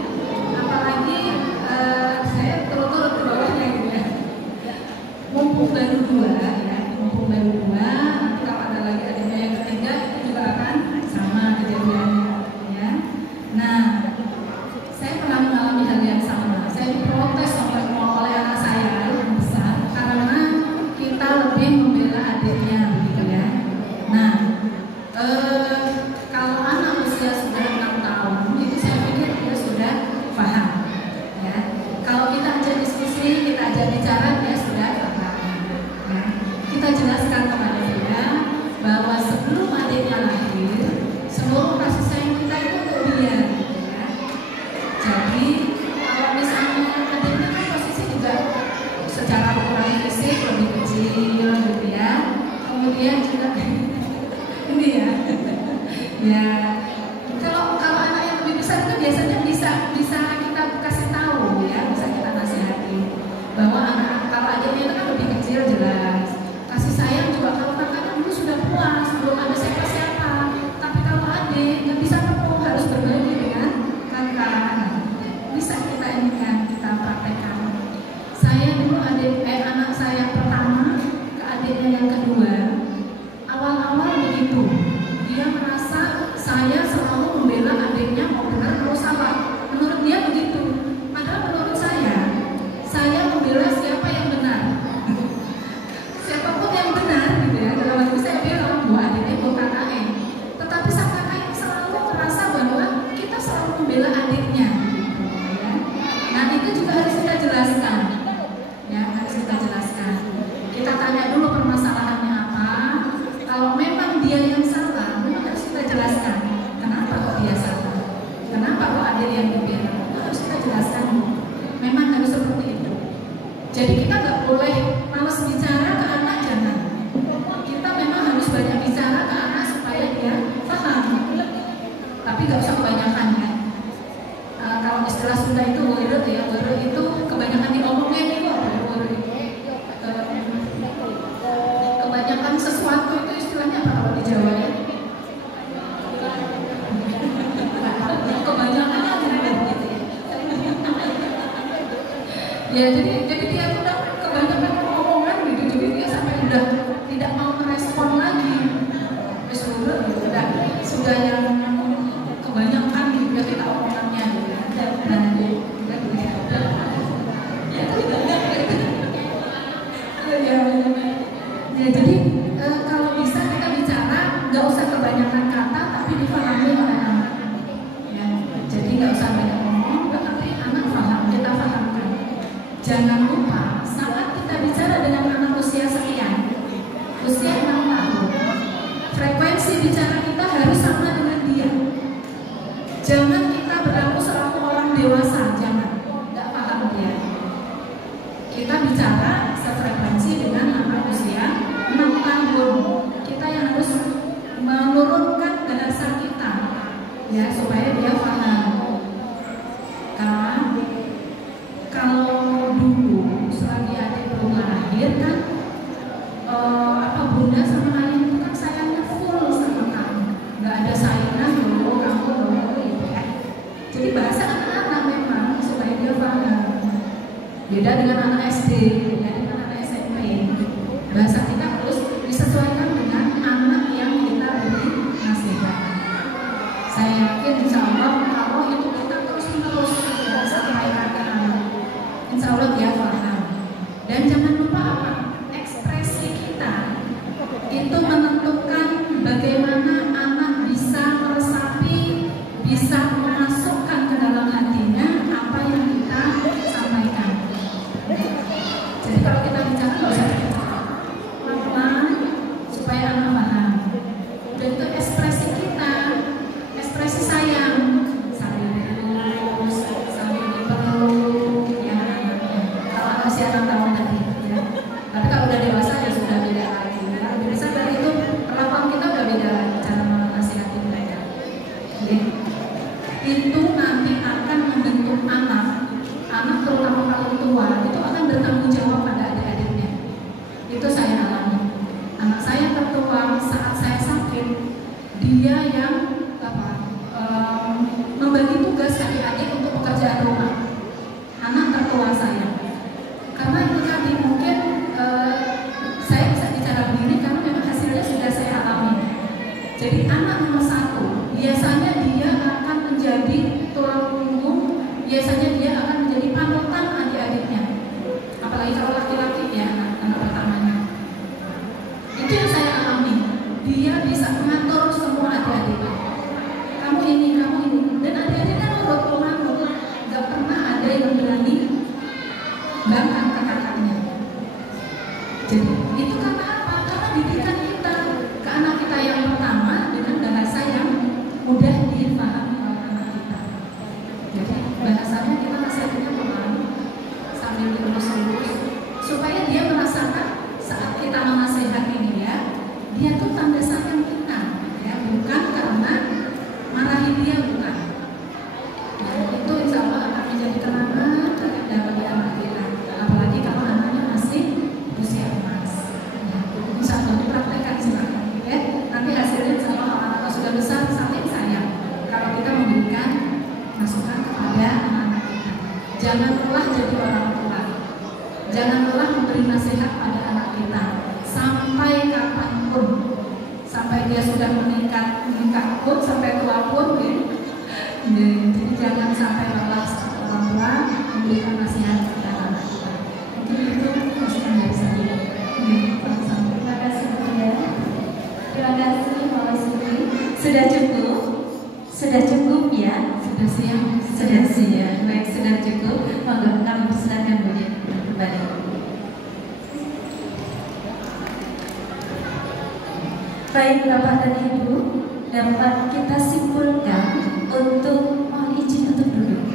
ini kan kita praktekkan. Saya dulu anak saya pertama ke adiknya yang kedua, awal-awal begitu. Dia merasa saya selalu membela adiknya mau benar mau salah. Menurut dia begitu. Padahal menurut saya membela siapa yang benar. Siapapun yang benar gitu ya. Dalam hati saya bilang bahwa adiknya bukan kakaknya. Tetapi sang kakaknya selalu merasa bahwa kita selalu membela adiknya. Ya. Nah itu juga harus kita jelaskan. Ya, harus kita jelaskan. Kita tanya dulu permasalahannya apa. Kalau memang dia yang salah, memang harus kita jelaskan. Kenapa kok dia salah? Kenapa kok adik yang dibela? Itu harus kita jelaskan. Memang harus seperti itu. Jadi kita nggak boleh malas bicara ke anak, jangan. Kita memang harus banyak bicara ke anak supaya dia paham. Tapi nggak usah kebanyakan kan. Kalau istilah Sunda itu were ya, were itu kebanyakan diomongin nih kok. Kebanyakan sesuatu itu istilahnya apa kalau di Jawa ya? Kebanyakan gitu ya. Ya jadi dia udah kebanyakan omongan gitu, jadi dia sampai udah tidak mau merespon lagi. Sudah yang kebanyakan gitu ya kita omongannya gitu. Ya jadi kalau bisa kita bicara nggak usah kebanyakan kata tapi dipahami oleh anak. Ya, jadi nggak usah banyak ngomong, tetapi anak paham, kita pahamkan. Jangan lupa saat kita bicara dengan anak usia sekian, usia 6 tahun, frekuensi bicara kita harus sama dengan dia. Jangan kita berlaku selaku orang dewasa, jangan, nggak paham dia. Kita bicara sefrekuensi dengan anak usia 6 tahun. Kita yang harus menurunkan bahasa kita, ya supaya dia paham. Karena kalau dulu selagi adik belum lahir kan, bunda sama ayah itu kan sayangnya full sama kamu, nggak ada saingan dulu kamu gitu ya. Jadi bahasa anak-anak memang supaya dia paham. Beda dengan anak SD, beda dengan anak SMP. Bahasa kita harus disesuaikan dengan anak yang kita beri nasihat. Saya yakin insya Allah kalau itu kita terus-menerus sampaikan ke anak, insya Allah dia paham. Dan jangan lupa apa? Ekspresi kita itu menentukan bagaimana anak bisa meresapi, bisa memasukkan ke dalam hatinya apa yang kita sampaikan. Jadi kalau kita bicara nggak usah pelan-pelan supaya anak paham. Dan itu ekspresi kita, ekspresi sayang, sambil dilus, sambil dipeluk, ya anaknya. Kalau anak usia 6 tahun tadi, ya. Tapi kalau udah dewasa ya sudah beda lagi. Ya. Lebih besar dari itu perlakuan kita udah beda lagi cara menasihati mereka. Jadi, itu nanti akan membentuk anak terutama paling tua itu akan bertanggung jawab pada adik-adiknya. Itu saya alami. Anak saya tertua saat saya sakit, dia yang membagi tugas adik-adik untuk pekerjaan rumah. Anak tertua saya. Karena itu tadi mungkin saya bisa bicara begini karena memang hasilnya sudah saya alami. Jadi anak nomor 1 biasanya dia akan menjadi tulang punggung, biasanya dia akan menjadi panutan adik-adiknya. Apalagi kalau laki-laki ya anak pertamanya. Itu yang saya alami. Dia bisa mengatur semua adik-adiknya. Kamu ini, dan adik-adiknya nurut mengatur. Gak pernah ada yang berani bangkang ke kakaknya. Jadi itu karena apa? Karena didikan kita ke anak kita yang pertama dengan bahasa yang mudah dipahami oleh anak kita. Jadi bahasanya kita nasihatnya pelan sambil dilurus-lurus supaya dia merasakan saat kita menasihati dia tuh tanda sayang kita, ya bukan karena marahin dia, bukan. Nah, itu insya Allah akan menjadi kenangan terindah bagi anak kita. Apalagi Jangan lelah jadi orang tua. Jangan lelah memberi nasihat pada anak kita sampai kapanpun, sampai dia sudah menikah pun, sampai tua pun, ya. Jadi jangan sampai lelah orang tua memberikan nasihat kepada anak kita. Mungkin itu pesan dari saya. Terima kasih Bunda. Terima kasih Pak Suri. Sudah cukup? Sudah cukup ya? Sudah siap? Sudah siap. Baik, sudah cukup. Monggo kami persilakan Bunda kembali. Baik Bapak dan Ibu, dapat kita simpulkan untuk mohon izin untuk duduk.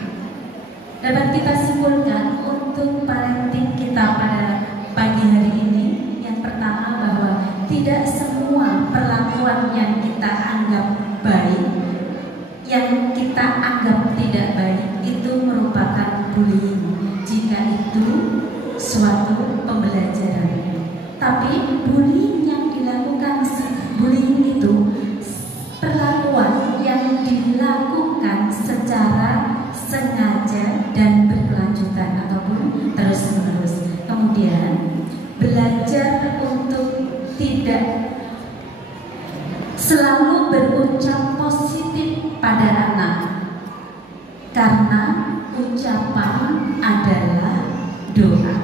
Dapat kita simpulkan untuk parenting kita pada pagi hari ini. Yang pertama bahwa tidak semua perlakuan yang kita anggap baik, yang kita anggap tidak baik itu merupakan bullying. Jika itu suatu pembelajaran, tapi bullying yang dilakukan, bullying itu perlakuan yang dilakukan secara sengaja dan berkelanjutan ataupun terus-menerus. Kemudian belajar untuk tidak selalu berucap positif pada anak, karena ucapan adalah doa.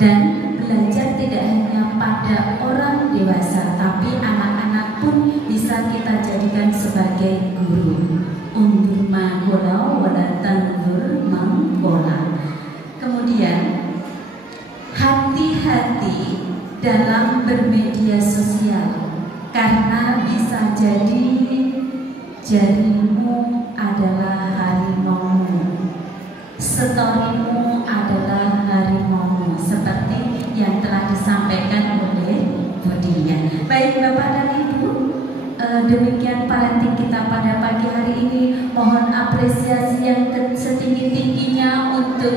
Dan belajar tidak hanya pada orang dewasa, tapi anak-anak pun bisa kita jadikan sebagai guru. Undur mangkola wala tandur mangkola. Kemudian hati-hati dalam bermedia sosial, karena bisa jadi jarimu adalah harimaumu, storymu adalah harimaumu, seperti yang telah disampaikan oleh Budinya. Baik Bapak dan Ibu, demikian parenting kita pada pagi hari ini. Mohon apresiasi yang setinggi-tingginya untuk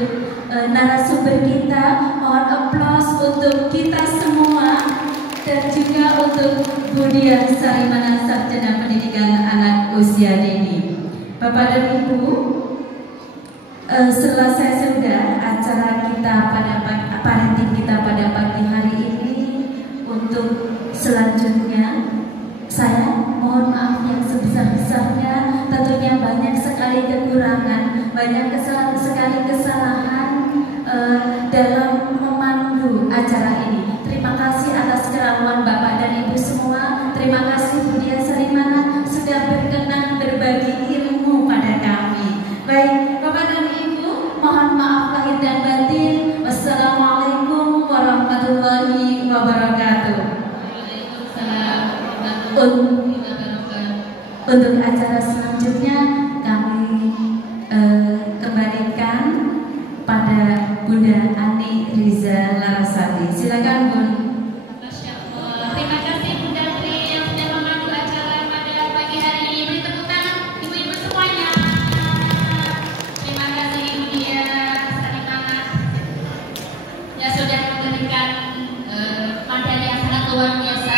narasumber kita. Mohon aplaus untuk kita semua, dan juga untuk Budia Sarimana, Sarjana Pendidikan Anak Usia Dini. Bapak dan Ibu, selesai sudah acara kita pada parenting kita pada pagi hari ini. Untuk selanjutnya, saya mohon maaf yang sebesar-besarnya. Tentunya banyak sekali kekurangan, banyak sekali kesalahan dalam memandu acara ini. Terima kasih atas keraguan Bapak dan Ibu semua. Terima kasih Budia Sarimana sudah berkenan berbagi ilmu pada kami. Baik Bapak dan Ibu, mohon maaf lahir dan batin. Wassalamualaikum warahmatullahi wabarakatuh. Untuk acara selanjutnya kami kembalikan pada Bunda Ani Riza Larasati. Silakan Bun. Masya Allah. Terima kasih Bunda Tri yang sudah memandu acara pada pagi hari ini. Beri tepuk tangan ibu-ibu semuanya. Terima kasih Ibu Dia Sarimana yang sudah memberikan materi yang sangat luar biasa.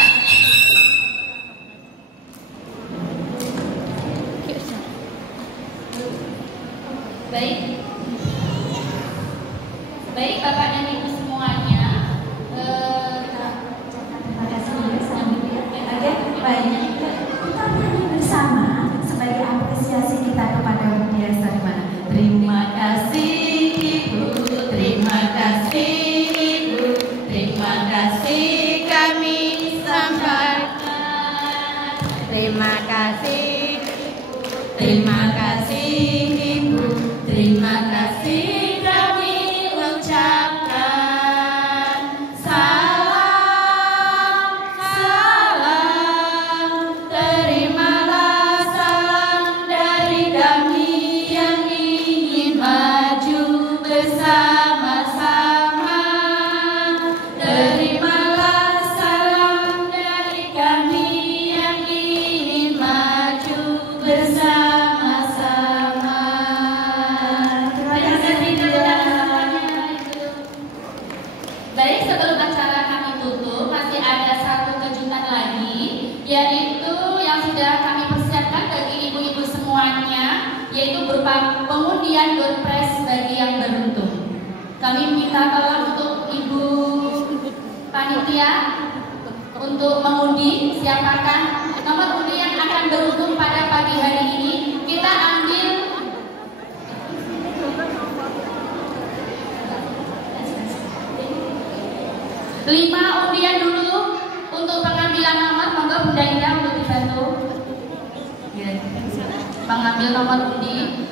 Kami minta tolong untuk Ibu Panitia untuk mengundi siapakah nomor undi yang akan beruntung pada pagi hari ini. Kita ambil 5 undian dulu untuk pengambilan nomor. Monggo Bunda Ida untuk dibantu mengambil nomor undi.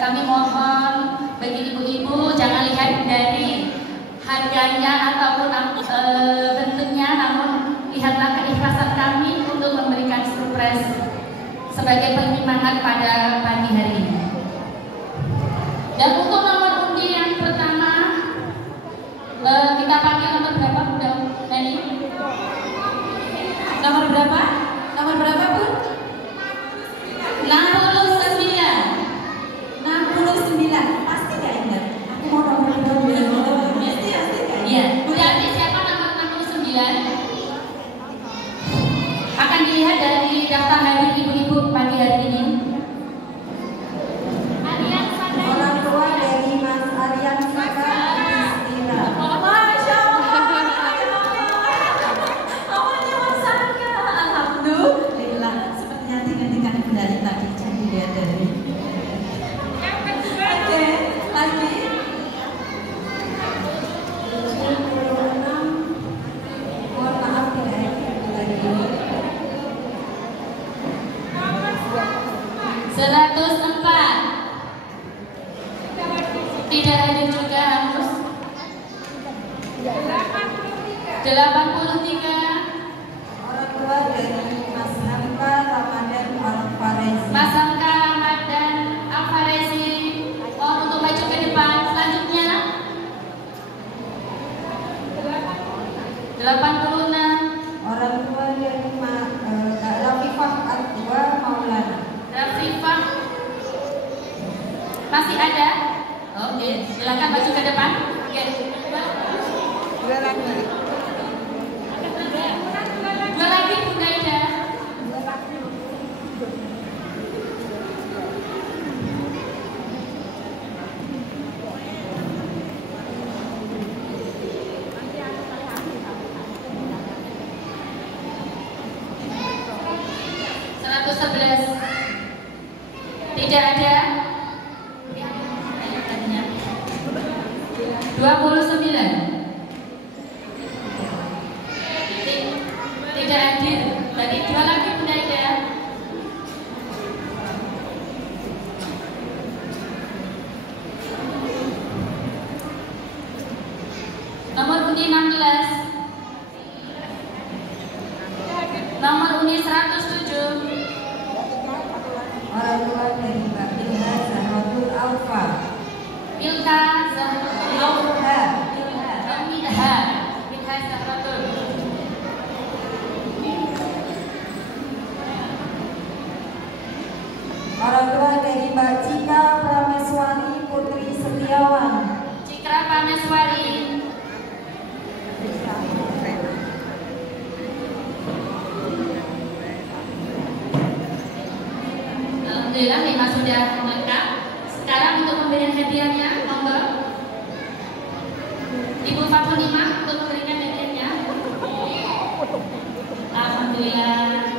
Kami mohon bagi ibu-ibu jangan lihat dari harganya ataupun bentuknya, namun lihatlah keikhlasan kami untuk memberikan surprise sebagai penyemangat pada pagi hari ini. Dan untuk nomor undi yang pertama, kita panggil nomor berapa Bunda Nani? Nomor berapa? Nomor berapa Bun? 69. Pasti gak ingat? Aku mau nomor 69. Pasti gak ingat? Iya. Udah ada siapa nomor 69? Akan dilihat dari daftar hari ibu-ibu pagi hari ini. Orang tua dari Mas Aryan Saka Istina. Masya Allah. Namanya Mas Saka. Alhamdulillah. Sepertinya tinggal kendali tadi jadi dia dari. Oke, lagi. 76. Mohon maaf ya, lagi. 104. Tidak hadir juga Hangus. 83. Orang tua dari Mas Hamka Ramadan Al-Farezi. Mas Hamka Ramadan Al-Farezi. Oh, untuk maju ke depan. Selanjutnya 86. Orang tua dari Kak Rafifah Adwa Maulana. Rafifah masih ada? Oke, silakan maju ke depan. Oke. Dua lagi Bunda Ida. Tidak ada. 29. Tidak hadir. Berarti 2 lagi Bunda Ida. Nomor undi 16. Nomor undi 107. Orang tua dari Mbak Ilha Zahratul Alfa. Ilka Zahratul Ilha Zahratul. Orang tua dari Mbak Cika Prameswari Putri Setiawan. Cikra Prameswari. Alhamdulillah 5 sudah lengkap. Sekarang untuk pemberian hadiahnya, monggo Ibu Fatimah untuk memberikan hadiahnya. Alhamdulillah.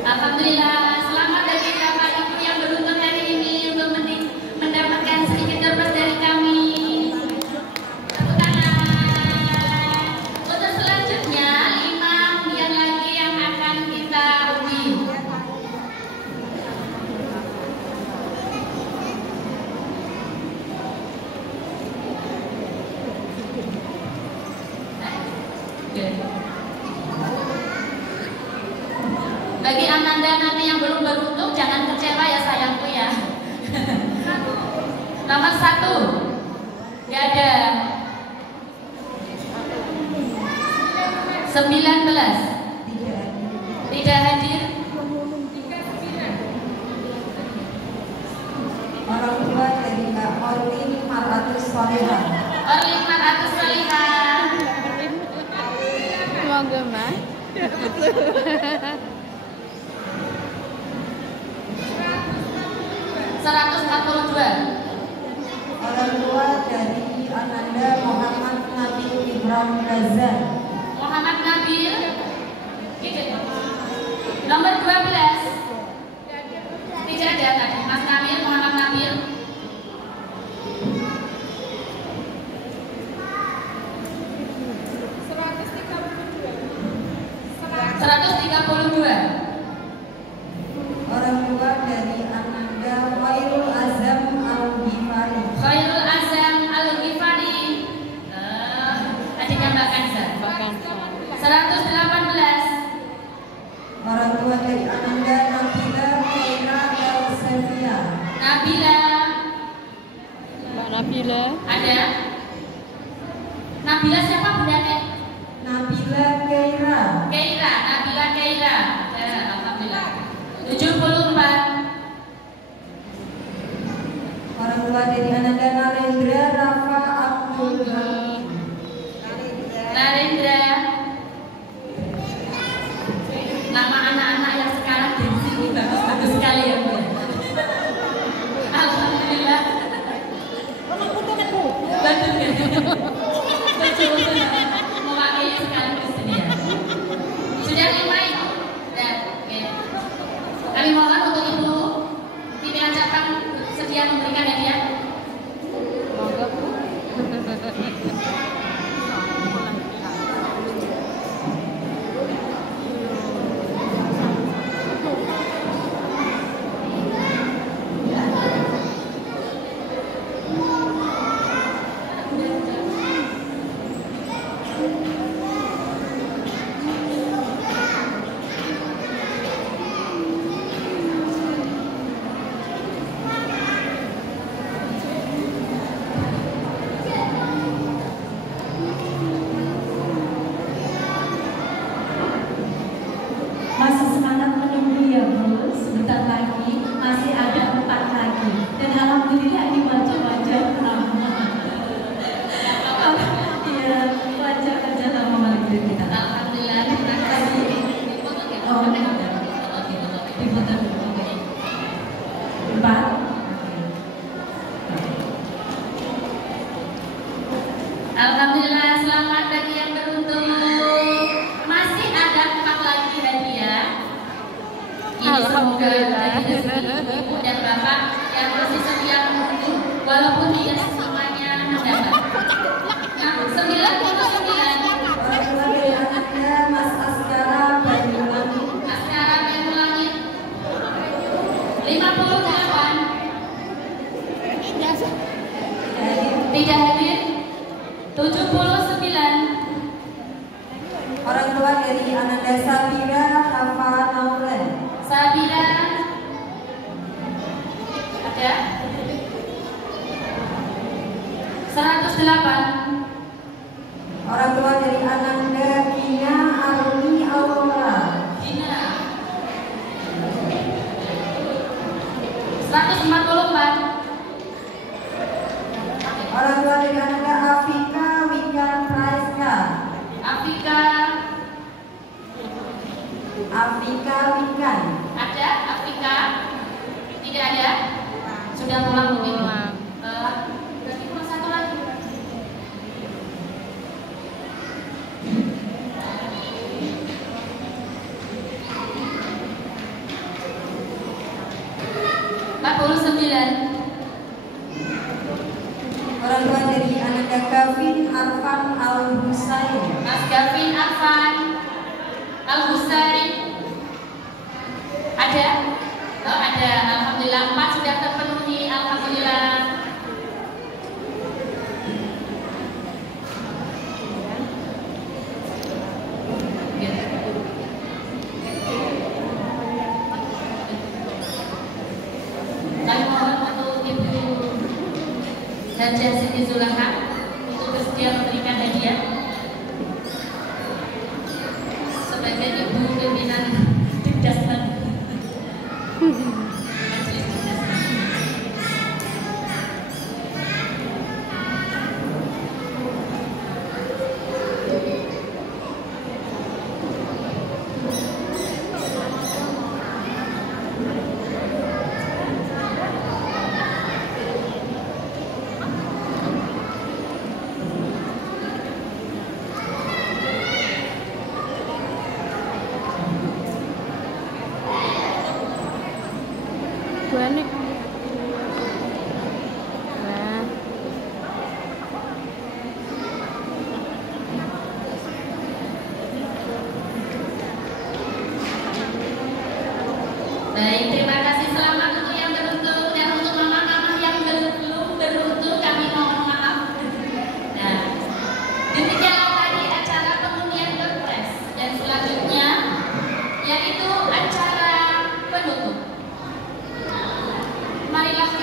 Alhamdulillah, selamat bagi Bapak Ibu yang beruntung hari ini untuk mendapatkan sedikit surprise dari kami. Tepuk tangan. Untuk selanjutnya 5 undian lagi yang akan kita undi. Bagi Ananda nanti yang belum beruntung jangan kecewa ya sayangku ya. Nomor 1 gak ada. Tidak hadir. Orang tua dari Kak Orlin Marhatus Solihah. Orlin Marhatus Solihah. Semoga mah. 142. Orang tua dari Ananda Muhammad Nabil Ibrahim Razan. Muhammad Nabil. Nomor 12. Tidak ada tadi. Mas Nabil, Muhammad Nabil. Orang tua dari Ananda Khairul Azam Al-Ghifari. Khairul Azam Al-Ghifari. Adiknya Mbak Kanza. 118. Orang tua dari Ananda Nabila Khaira Elsevia. Nabila. Mbak Nabila. Ada? Nabila siapa Bunda Nek? Nabila Khaira. Keira, Nabila Keira. Ya, alhamdulillah. 74. Orang tua dari Ananda Narendra Rafa Abdul Hamid. Narendra. Nama anak-anak yang sekarang di sini bagus-bagus sekali ya Bu. Alhamdulillah. Betul ya. Betul. Mewakili sekali di sini ya. Sudah 5 itu. Ya, oke. Kami mohon untuk Ibu pimpinan cabang sedia memberikan hadiah. Semoga Bu. Masih semangat menunggu ya Bu, sebentar lagi masih ada 4 lagi dan alhamdulillah ini wajah-wajah ramah. Iya, wajah-wajah ramah malam kita. Alhamdulillah. Terima kasih. Oh, diputar dulu. Oke. 4. Alhamdulillah, selamat bagi yang beruntung. Masih ada 4 lagi hadiah. Ini semoga bagi rezeki Ibu dan Bapak yang masih setia menunggu, walaupun tidak semuanya mendapat. Nah, 99. Orang tua dari Ananda Mas Askara Banyuwangi. Askara Banyuwangi. 58. Tidak hadir. 79. Orang tua dari Ananda Sabira Hafa Naulen. Sabila. Ada? 108. Orang tua dari Ananda Gina Aruni Aurora. Dina. 144. Orang tua dari Ananda Afika Wikan Praiska. Afika Wikan. Ada? Afrika? Tidak ada? Sudah pulang mungkin? Berarti kurang 1 lagi. Orang tua dari Ananda Gavin Arfan Al-Husain. Mas Gavin Arfan Al-Husain. Ada? Oh ada, alhamdulillah 4 sudah terpenuhi, alhamdulillah. Kami mohon untuk Ibu Hajah Siti Zulaha untuk bersedia memberikan hadiah.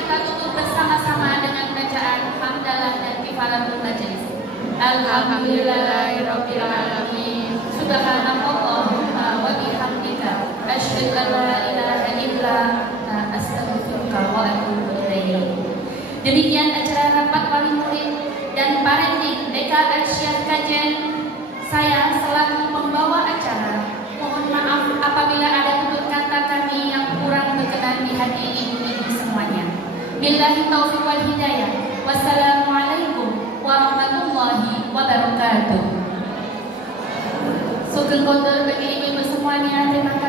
kita tutup bersama-sama dengan bacaan hamdalah dan kifaratul majelis. Alhamdulillahirabbil alamin. Subhanallahumma wa bihamdika asyhadu an la ilaha illa anta astaghfiruka wa atubu ilaik. Demikian acara rapat wali murid dan parenting DKA Syekh Kajen. Saya selaku pembawa acara, mohon maaf apabila ada tutur kata kami yang kurang berkenan di hati ibu-ibu semuanya. Billahi taufiq wal hidayah. Wassalamualaikum warahmatullahi wabarakatuh. Sugeng kondur bagi ibu-ibu semuanya. Terima kasih.